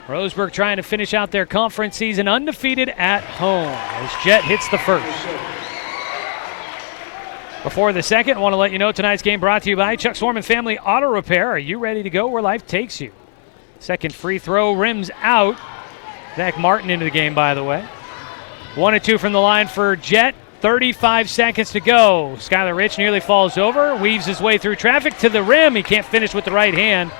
Roseburg trying to finish out their conference season undefeated at home as Jet hits the first. Before the second, I want to let you know tonight's game brought to you by Chuck Swarman Family Auto Repair. Are you ready to go where life takes you? Second free throw rims out. Zach Martin into the game, by the way. 1 and 2 from the line for Jet. 35 seconds to go. Skylar Rich nearly falls over, weaves his way through traffic to the rim. He can't finish with the right hand.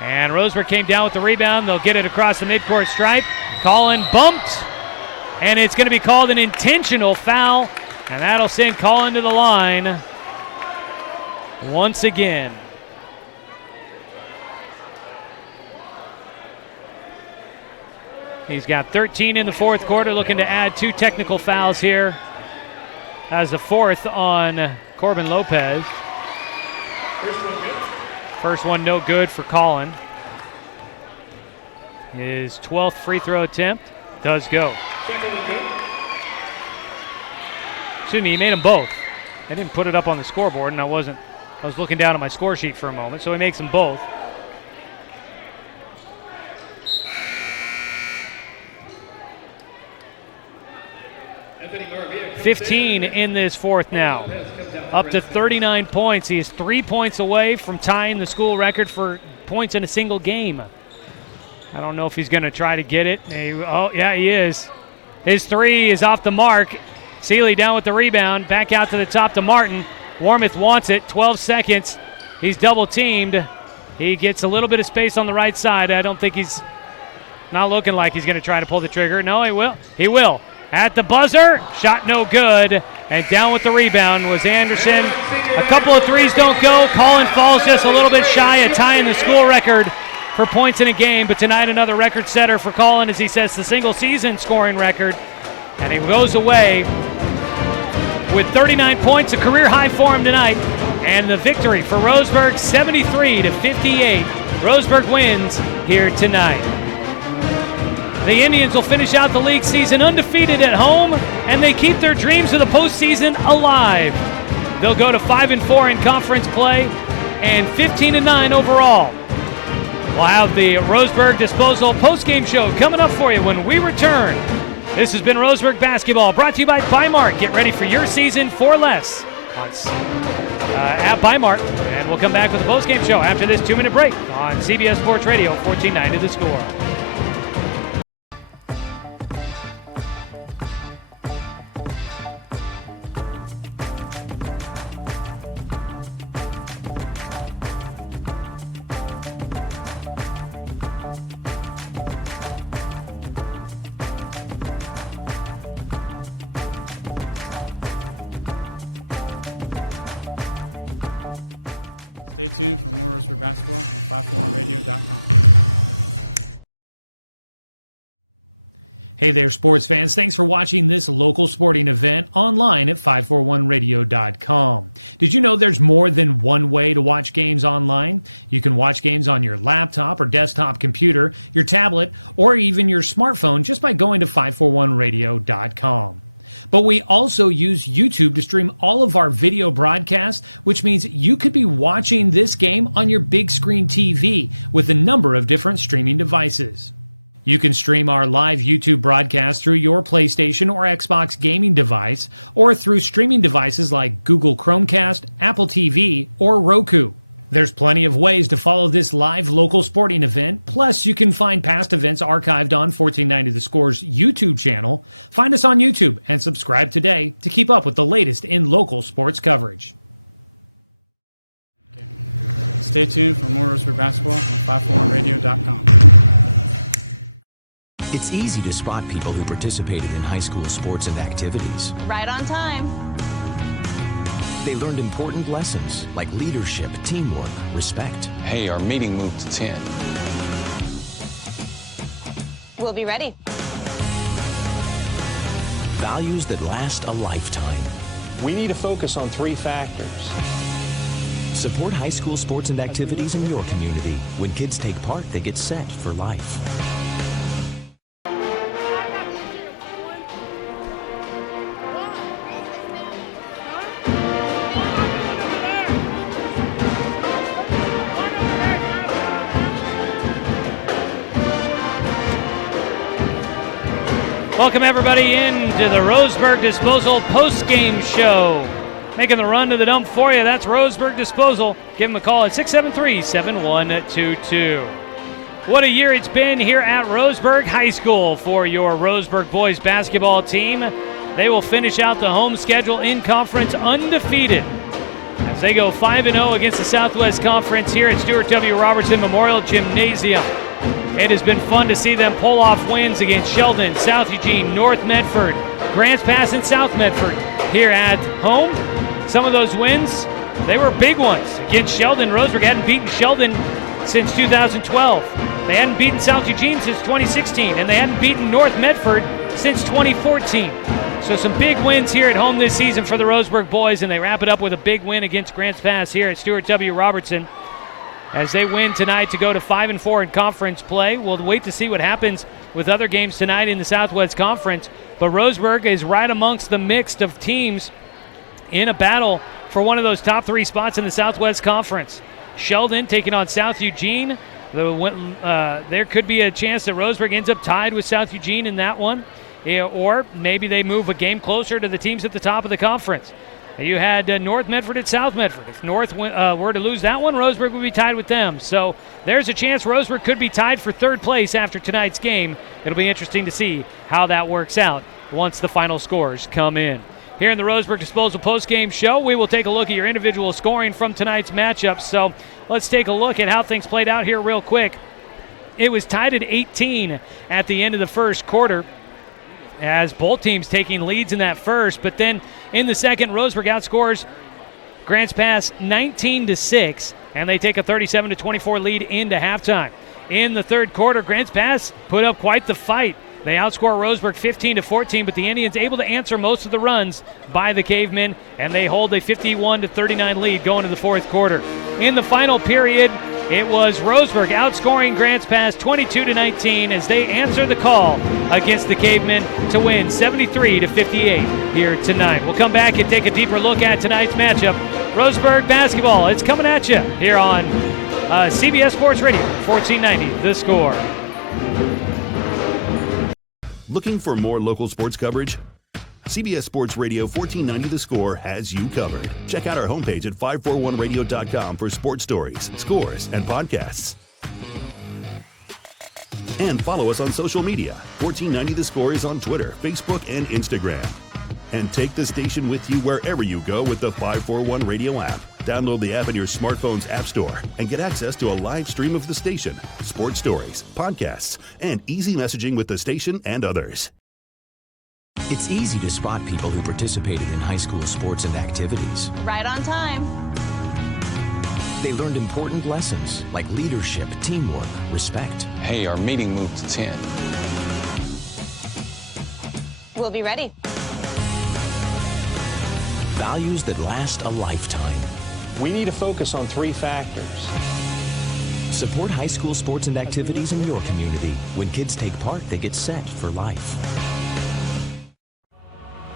And Roseburg came down with the rebound. They'll get it across the midcourt stripe. Colin bumped, and it's going to be called an intentional foul, and that'll send Colin to the line once again. He's got 13 in the fourth quarter, looking to add 2 technical fouls here. As the fourth on Corbin Lopez. First one no good for Colin. His 12th free throw attempt does go. Excuse me, he made them both. I didn't put it up on the scoreboard, and I was looking down at my score sheet for a moment, so he makes them both. 15 in this fourth now. Up to 39 points. He is 3 points away from tying the school record for points in a single game. I don't know if he's going to try to get it. Oh, yeah, he is. His three is off the mark. Seeley down with the rebound. Back out to the top to Martin. Warmouth wants it. 12 seconds. He's double teamed. He gets a little bit of space on the right side. I don't think he's not looking like he's going to try to pull the trigger. No, he will. He will. At the buzzer, shot no good, and down with the rebound was Anderson. A couple of threes don't go. Colin falls just a little bit shy of tying the school record for points in a game, but tonight another record setter for Colin as he sets the single season scoring record, and he goes away with 39 points, a career high for him tonight, and the victory for Roseburg 73-58. Roseburg wins here tonight. The Indians will finish out the league season undefeated at home, and they keep their dreams of the postseason alive. They'll go to 5-4 in conference play and 15-9 overall. We'll have the Roseburg Disposal postgame show coming up for you when we return. This has been Roseburg Basketball, brought to you by Bimart. Get ready for your season for less at Bimart. And we'll come back with the postgame show after this 2-minute break on CBS Sports Radio, 1490 The Score. Hey there, sports fans. Thanks for watching this local sporting event online at 541radio.com. Did you know there's more than one way to watch games online? You can watch games on your laptop or desktop computer, your tablet, or even your smartphone just by going to 541radio.com. But we also use YouTube to stream all of our video broadcasts, which means you could be watching this game on your big screen TV with a number of different streaming devices. You can stream our live YouTube broadcast through your PlayStation or Xbox gaming device, or through streaming devices like Google Chromecast, Apple TV, or Roku. There's plenty of ways to follow this live local sporting event. Plus, you can find past events archived on 1490 The Score's YouTube channel. Find us on YouTube and subscribe today to keep up with the latest in local sports coverage. Stay tuned for more Roseburg basketball at 541radio.com. It's easy to spot people who participated in high school sports and activities. Right on time. They learned important lessons like leadership, teamwork, respect. Hey, our meeting moved to 10. We'll be ready. Values that last a lifetime. We need to focus on three factors. Support high school sports and activities in your community. When kids take part, they get set for life. Welcome everybody into the Roseburg Disposal post-game show. Making the run to the dump for you, that's Roseburg Disposal. Give them a call at 673-7122. What a year it's been here at Roseburg High School for your Roseburg boys basketball team. They will finish out the home schedule in conference undefeated as they go 5-0 against the Southwest Conference here at Stuart W. Robertson Memorial Gymnasium. It has been fun to see them pull off wins against Sheldon, South Eugene, North Medford, Grants Pass, and South Medford here at home. Some of those wins, they were big ones. Against Sheldon, Roseburg hadn't beaten Sheldon since 2012. They hadn't beaten South Eugene since 2016, and they hadn't beaten North Medford since 2014. So some big wins here at home this season for the Roseburg boys, and they wrap it up with a big win against Grants Pass here at Stuart W. Robertson. As they win tonight to go to 5-4 in conference play. We'll wait to see what happens with other games tonight in the Southwest Conference. But Roseburg is right amongst the mix of teams in a battle for one of those top three spots in the Southwest Conference. Sheldon taking on South Eugene. There could be a chance that Roseburg ends up tied with South Eugene in that one. Or maybe they move a game closer to the teams at the top of the conference. You had North Medford at South Medford. If North were to lose that one, Roseburg would be tied with them. So there's a chance Roseburg could be tied for third place after tonight's game. It'll be interesting to see how that works out once the final scores come in. Here in the Roseburg Disposal postgame show, we will take a look at your individual scoring from tonight's matchups. So let's take a look at how things played out here real quick. It was tied at 18 at the end of the first quarter, as both teams taking leads in that first. But then in the second, Roseburg outscores Grants Pass 19-6, and they take a 37-24 lead into halftime. In the third quarter, Grants Pass put up quite the fight. They outscore Roseburg 15-14, but the Indians able to answer most of the runs by the Cavemen, and they hold a 51-39 lead going to the fourth quarter. In the final period, it was Roseburg outscoring Grants Pass 22-19 as they answer the call against the Cavemen to win 73-58 here tonight. We'll come back and take a deeper look at tonight's matchup. Roseburg basketball, it's coming at you here on CBS Sports Radio, 1490 The Score. Looking for more local sports coverage? CBS Sports Radio 1490 The Score has you covered. Check out our homepage at 541radio.com for sports stories, scores, and podcasts. And follow us on social media. 1490 The Score is on Twitter, Facebook, and Instagram. And take the station with you wherever you go with the 541 Radio app. Download the app in your smartphone's app store and get access to a live stream of the station, sports stories, podcasts, and easy messaging with the station and others. It's easy to spot people who participated in high school sports and activities. Right on time. They learned important lessons like leadership, teamwork, respect. Hey, our meeting moved to 10. We'll be ready. Values that last a lifetime. We need to focus on 3 factors. Support high school sports and activities in your community. When kids take part, they get set for life.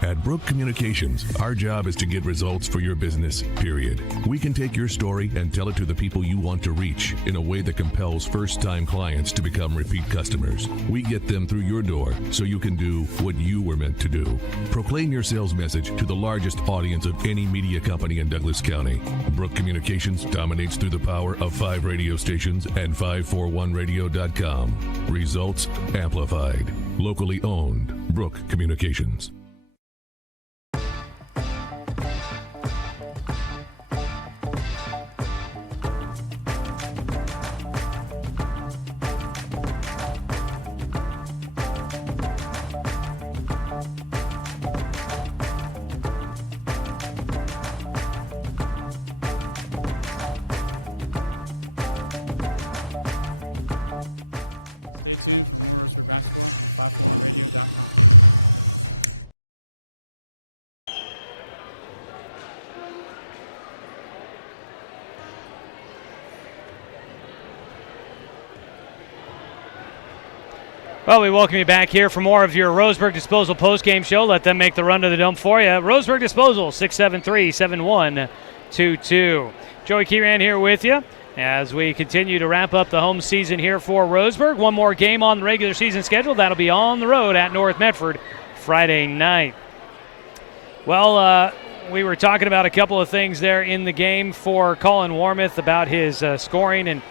At Brook Communications, our job is to get results for your business, period. We can take your story and tell it to the people you want to reach in a way that compels first-time clients to become repeat customers. We get them through your door so you can do what you were meant to do. Proclaim your sales message to the largest audience of any media company in Douglas County. Brook Communications dominates through the power of 5 radio stations and 541radio.com. Results amplified. Locally owned. Brook Communications. Well, we welcome you back here for more of your Roseburg Disposal postgame show. Let them make the run to the dump for you. Roseburg Disposal, 673-7122. Joey Kieran here with you as we continue to wrap up the home season here for Roseburg. One more game on the regular season schedule. That'll be on the road at North Medford Friday night. Well, we were talking about a couple of things there in the game for Colin Warmoth about his scoring, and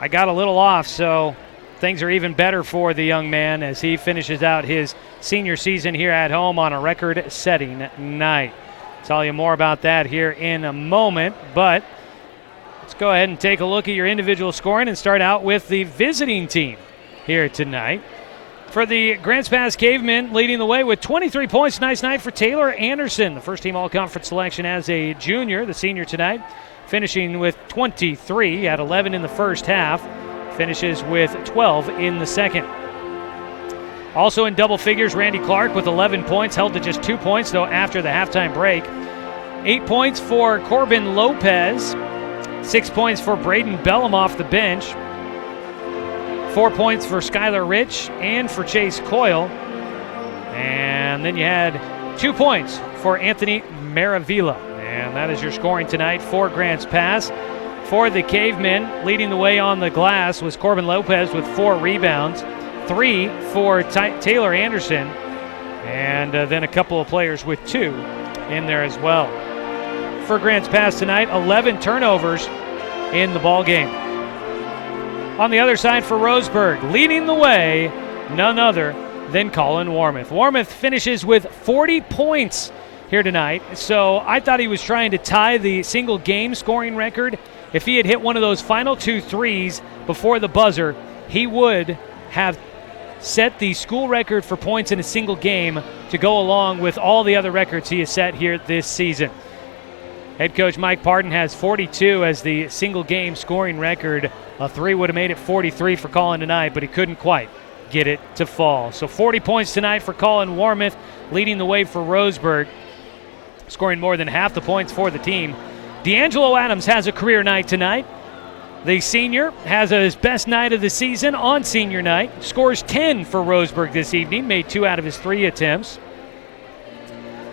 I got a little off, so things are even better for the young man as he finishes out his senior season here at home on a record-setting night. Tell you more about that here in a moment, but let's go ahead and take a look at your individual scoring and start out with the visiting team here tonight. For the Grants Pass Cavemen, leading the way with 23 points. Nice night for Taylor Anderson, the first-team all-conference selection as a junior, the senior tonight, finishing with 23 at 11 in the first half. Finishes with 12 in the second. Also in double figures, Randy Clark with 11 points, held to just 2 points, though, after the halftime break. 8 points for Corbin Lopez. 6 points for Braden Bellum off the bench. 4 points for Skylar Rich and for Chase Coyle. And then you had 2 points for Anthony Maravilla. And that is your scoring tonight for Grants Pass. For the Cavemen, leading the way on the glass was Corbin Lopez with 4 rebounds, 3 for Taylor Anderson, and then a couple of players with 2 in there as well. For Grants Pass tonight, 11 turnovers in the ball game. On the other side for Roseburg, leading the way, none other than Colin Warmoth. Warmoth finishes with 40 points here tonight, so I thought he was trying to tie the single game scoring record. If he had hit one of those final 2 threes before the buzzer, he would have set the school record for points in a single game to go along with all the other records he has set here this season. Head coach Mike Pardon has 42 as the single game scoring record. A 3 would have made it 43 for Colin tonight, but he couldn't quite get it to fall. So 40 points tonight for Colin Warmoth, leading the way for Roseburg, scoring more than half the points for the team. D'Angelo Adams has a career night tonight. The senior has his best night of the season on senior night. Scores 10 for Roseburg this evening, made 2 out of his 3 attempts.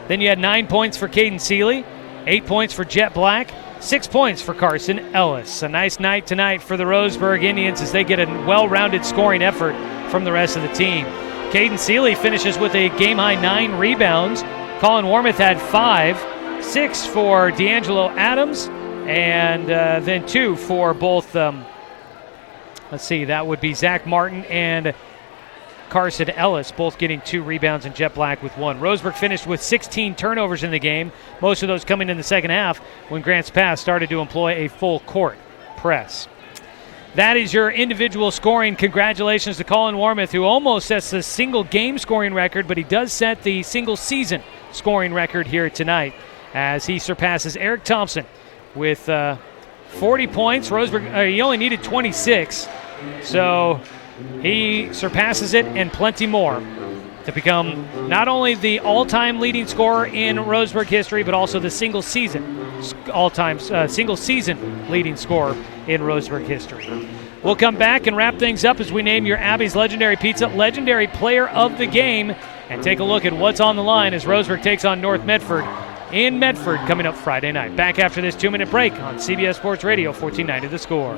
Then you had 9 points for Caden Seeley, 8 points for Jet Black, 6 points for Carson Ellis. A nice night tonight for the Roseburg Indians as they get a well-rounded scoring effort from the rest of the team. Caden Seeley finishes with a game-high 9 rebounds. Colin Warmoth had 5. 6 for D'Angelo Adams, and then 2 for both, that would be Zach Martin and Carson Ellis, both getting 2 rebounds, and Jet Black with 1. Roseburg finished with 16 turnovers in the game, most of those coming in the second half when Grants Pass started to employ a full court press. That is your individual scoring. Congratulations to Colin Warmoth, who almost sets the single game scoring record, but he does set the single season scoring record here tonight, as he surpasses Eric Thompson with 40 points. Roseburg, he only needed 26, so he surpasses it and plenty more to become not only the all-time leading scorer in Roseburg history, but also the single-season leading scorer in Roseburg history. We'll come back and wrap things up as we name your Abby's Legendary Pizza Legendary Player of the Game and take a look at what's on the line as Roseburg takes on North Medford in Medford coming up Friday night. Back after this 2-minute break on CBS Sports Radio 1490 The Score.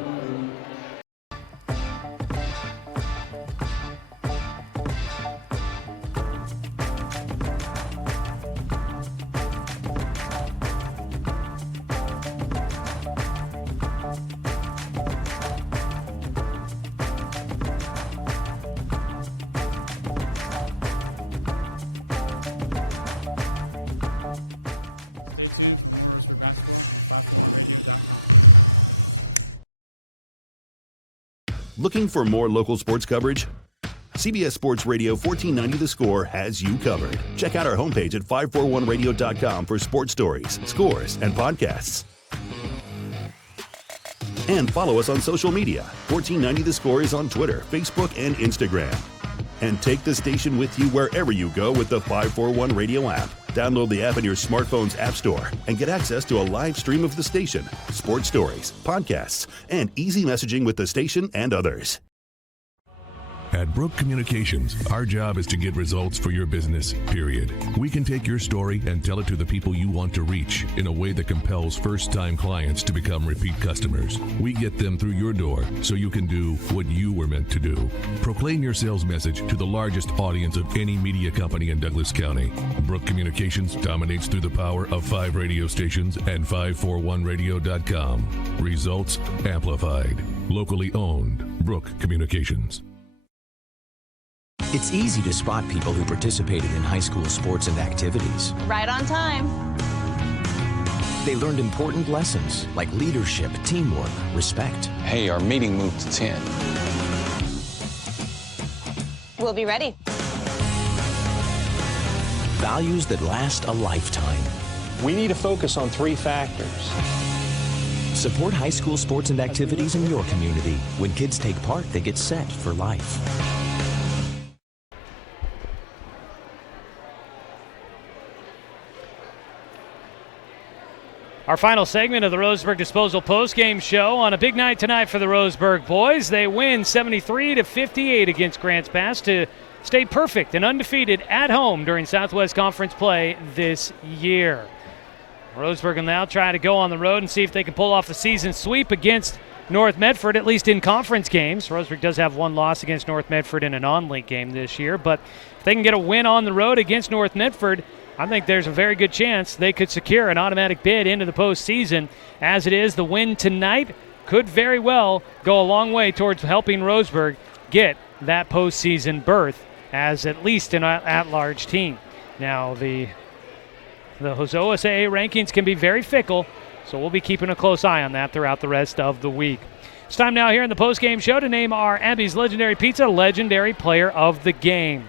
Looking for more local sports coverage? CBS Sports Radio 1490 The Score has you covered. Check out our homepage at 541radio.com for sports stories, scores, and podcasts. And follow us on social media. 1490 The Score is on Twitter, Facebook, and Instagram. And take the station with you wherever you go with the 541 Radio app. Download the app in your smartphone's app store and get access to a live stream of the station, sports stories, podcasts, and easy messaging with the station and others. At Brook Communications, our job is to get results for your business, period. We can take your story and tell it to the people you want to reach in a way that compels first-time clients to become repeat customers. We get them through your door so you can do what you were meant to do. Proclaim your sales message to the largest audience of any media company in Douglas County. Brook Communications dominates through the power of 5 radio stations and 541radio.com. Results amplified. Locally owned. Brook Communications. It's easy to spot people who participated in high school sports and activities. Right on time. They learned important lessons like leadership, teamwork, respect. Hey, our meeting moved to 10. We'll be ready. Values that last a lifetime. We need to focus on 3 factors. Support high school sports and activities in your community. When kids take part, they get set for life. Our final segment of the Roseburg Disposal postgame show on a big night tonight for the Roseburg boys. They win 73-58 against Grants Pass to stay perfect and undefeated at home during Southwest Conference play this year. Roseburg will now try to go on the road and see if they can pull off a season sweep against North Medford, at least in conference games. Roseburg does have one loss against North Medford in a non-league game this year, but if they can get a win on the road against North Medford, I think there's a very good chance they could secure an automatic bid into the postseason. As it is, the win tonight could very well go a long way towards helping Roseburg get that postseason berth as at least an at-large team. Now, the OSAA rankings can be very fickle, so we'll be keeping a close eye on that throughout the rest of the week. It's time now here in the postgame show to name our Abby's Legendary Pizza Legendary Player of the Game.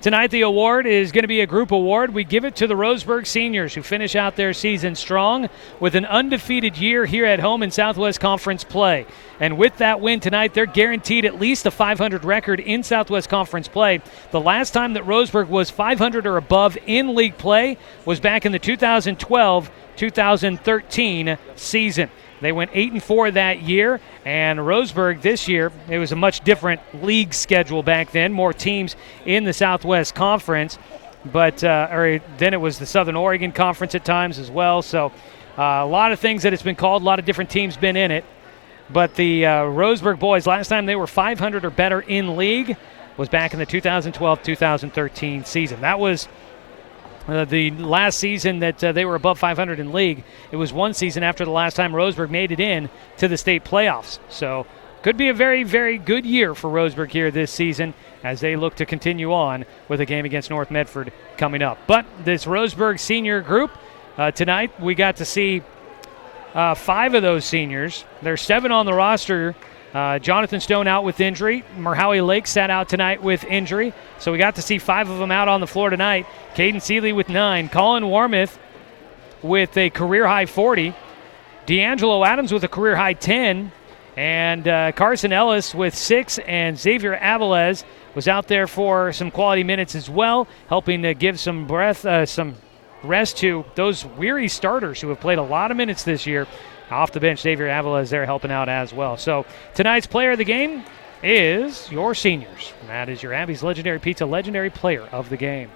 Tonight, the award is going to be a group award. We give it to the Roseburg seniors who finish out their season strong with an undefeated year here at home in Southwest Conference play. And with that win tonight, they're guaranteed at least a 500 record in Southwest Conference play. The last time that Roseburg was 500 or above in league play was back in the 2012-2013 season. They went 8-4 that year, and Roseburg this year, it was a much different league schedule back then, more teams in the Southwest Conference, but then it was the Southern Oregon Conference at times as well. So a lot of things that it's been called, a lot of different teams been in it. But the Roseburg boys, last time they were 500 or better in league was back in the 2012-2013 season. That was the last season that they were above 500 in league. It was one season after the last time Roseburg made it in to the state playoffs. So could be a very, very good year for Roseburg here this season as they look to continue on with a game against North Medford coming up. But this Roseburg senior group, tonight we got to see 5 of those seniors. There's 7 on the roster. Jonathan Stone out with injury. Merhowie Lake sat out tonight with injury. So we got to see 5 of them out on the floor tonight. Caden Seeley with 9. Colin Warmouth with a career-high 40. D'Angelo Adams with a career-high 10. And Carson Ellis with 6. And Xavier Avilés was out there for some quality minutes as well, helping to give some rest to those weary starters who have played a lot of minutes this year. Off the bench, Xavier Avila is there helping out as well. So tonight's player of the game is your seniors. That is your Abby's Legendary Pizza Legendary Player of the Game.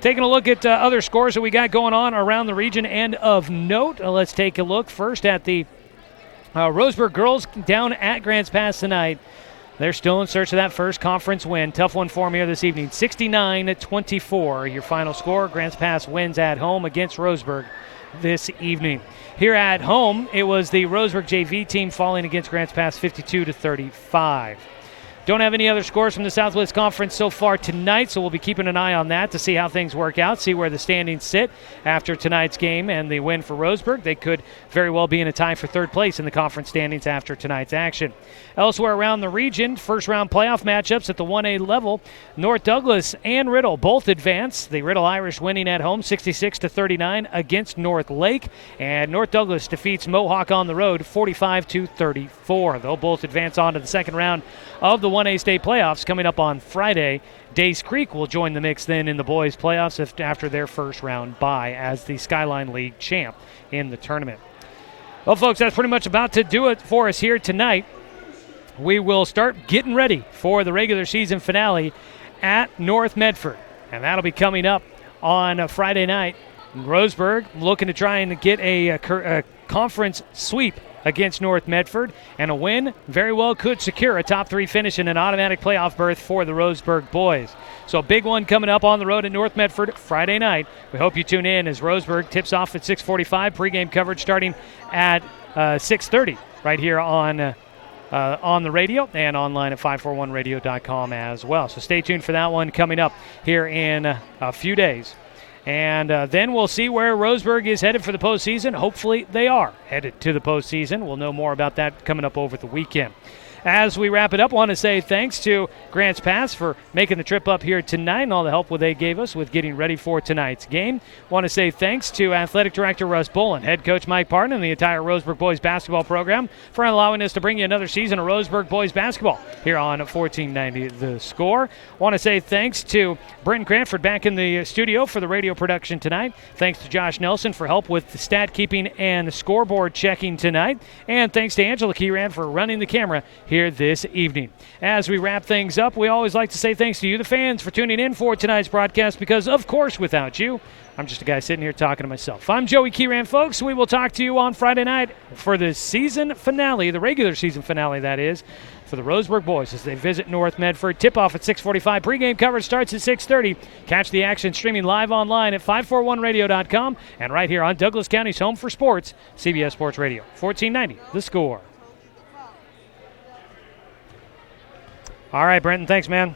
Taking a look at other scores that we got going on around the region and of note. Let's take a look first at the Roseburg girls down at Grants Pass tonight. They're still in search of that first conference win. Tough one for them here this evening. 69-24, your final score. Grants Pass wins at home against Roseburg this evening. Here at home, it was the Roseburg JV team falling against Grants Pass 52-35. Don't have any other scores from the Southwest Conference so far tonight, so we'll be keeping an eye on that to see how things work out, see where the standings sit after tonight's game and the win for Roseburg. They could very well be in a tie for third place in the conference standings after tonight's action. Elsewhere around the region, first-round playoff matchups at the 1A level. North Douglas and Riddle both advance. The Riddle Irish winning at home 66-39 against North Lake, and North Douglas defeats Mohawk on the road 45-34. They'll both advance on to the second round of the 1A state playoffs coming up on Friday. Days Creek will join the mix then in the boys playoffs after their first round bye as the Skyline League champ in the tournament. Well, folks, that's pretty much about to do it for us here tonight. We will start getting ready for the regular season finale at North Medford, and that'll be coming up on a Friday night. Roseburg looking to try and get a conference sweep against North Medford, and a win very well could secure a top 3 finish and an automatic playoff berth for the Roseburg boys. So a big one coming up on the road at North Medford Friday night. We hope you tune in as Roseburg tips off at 6:45. Pregame coverage starting at 6:30 right here on the radio and online at 541radio.com as well. So stay tuned for that one coming up here in a few days. And then we'll see where Roseburg is headed for the postseason. Hopefully they are headed to the postseason. We'll know more about that coming up over the weekend. As we wrap it up, I want to say thanks to Grants Pass for making the trip up here tonight and all the help they gave us with getting ready for tonight's game. I want to say thanks to Athletic Director Russ Bolin, Head Coach Mike Parton, and the entire Roseburg Boys Basketball program for allowing us to bring you another season of Roseburg Boys Basketball here on 1490 The Score. I want to say thanks to Brenton Cranford back in the studio for the radio production tonight. Thanks to Josh Nelson for help with the stat keeping and the scoreboard checking tonight. And thanks to Angela Keyran for running the camera here this evening. As we wrap things up, we always like to say thanks to you, the fans, for tuning in for tonight's broadcast, because, of course, without you, I'm just a guy sitting here talking to myself. I'm Joey Keyran, folks. We will talk to you on Friday night for the season finale, the regular season finale, that is, for the Roseburg boys as they visit North Medford. Tip-off at 6:45. Pregame coverage starts at 6:30. Catch the action streaming live online at 541radio.com and right here on Douglas County's home for sports, CBS Sports Radio, 1490 The Score. All right, Brenton, thanks, man.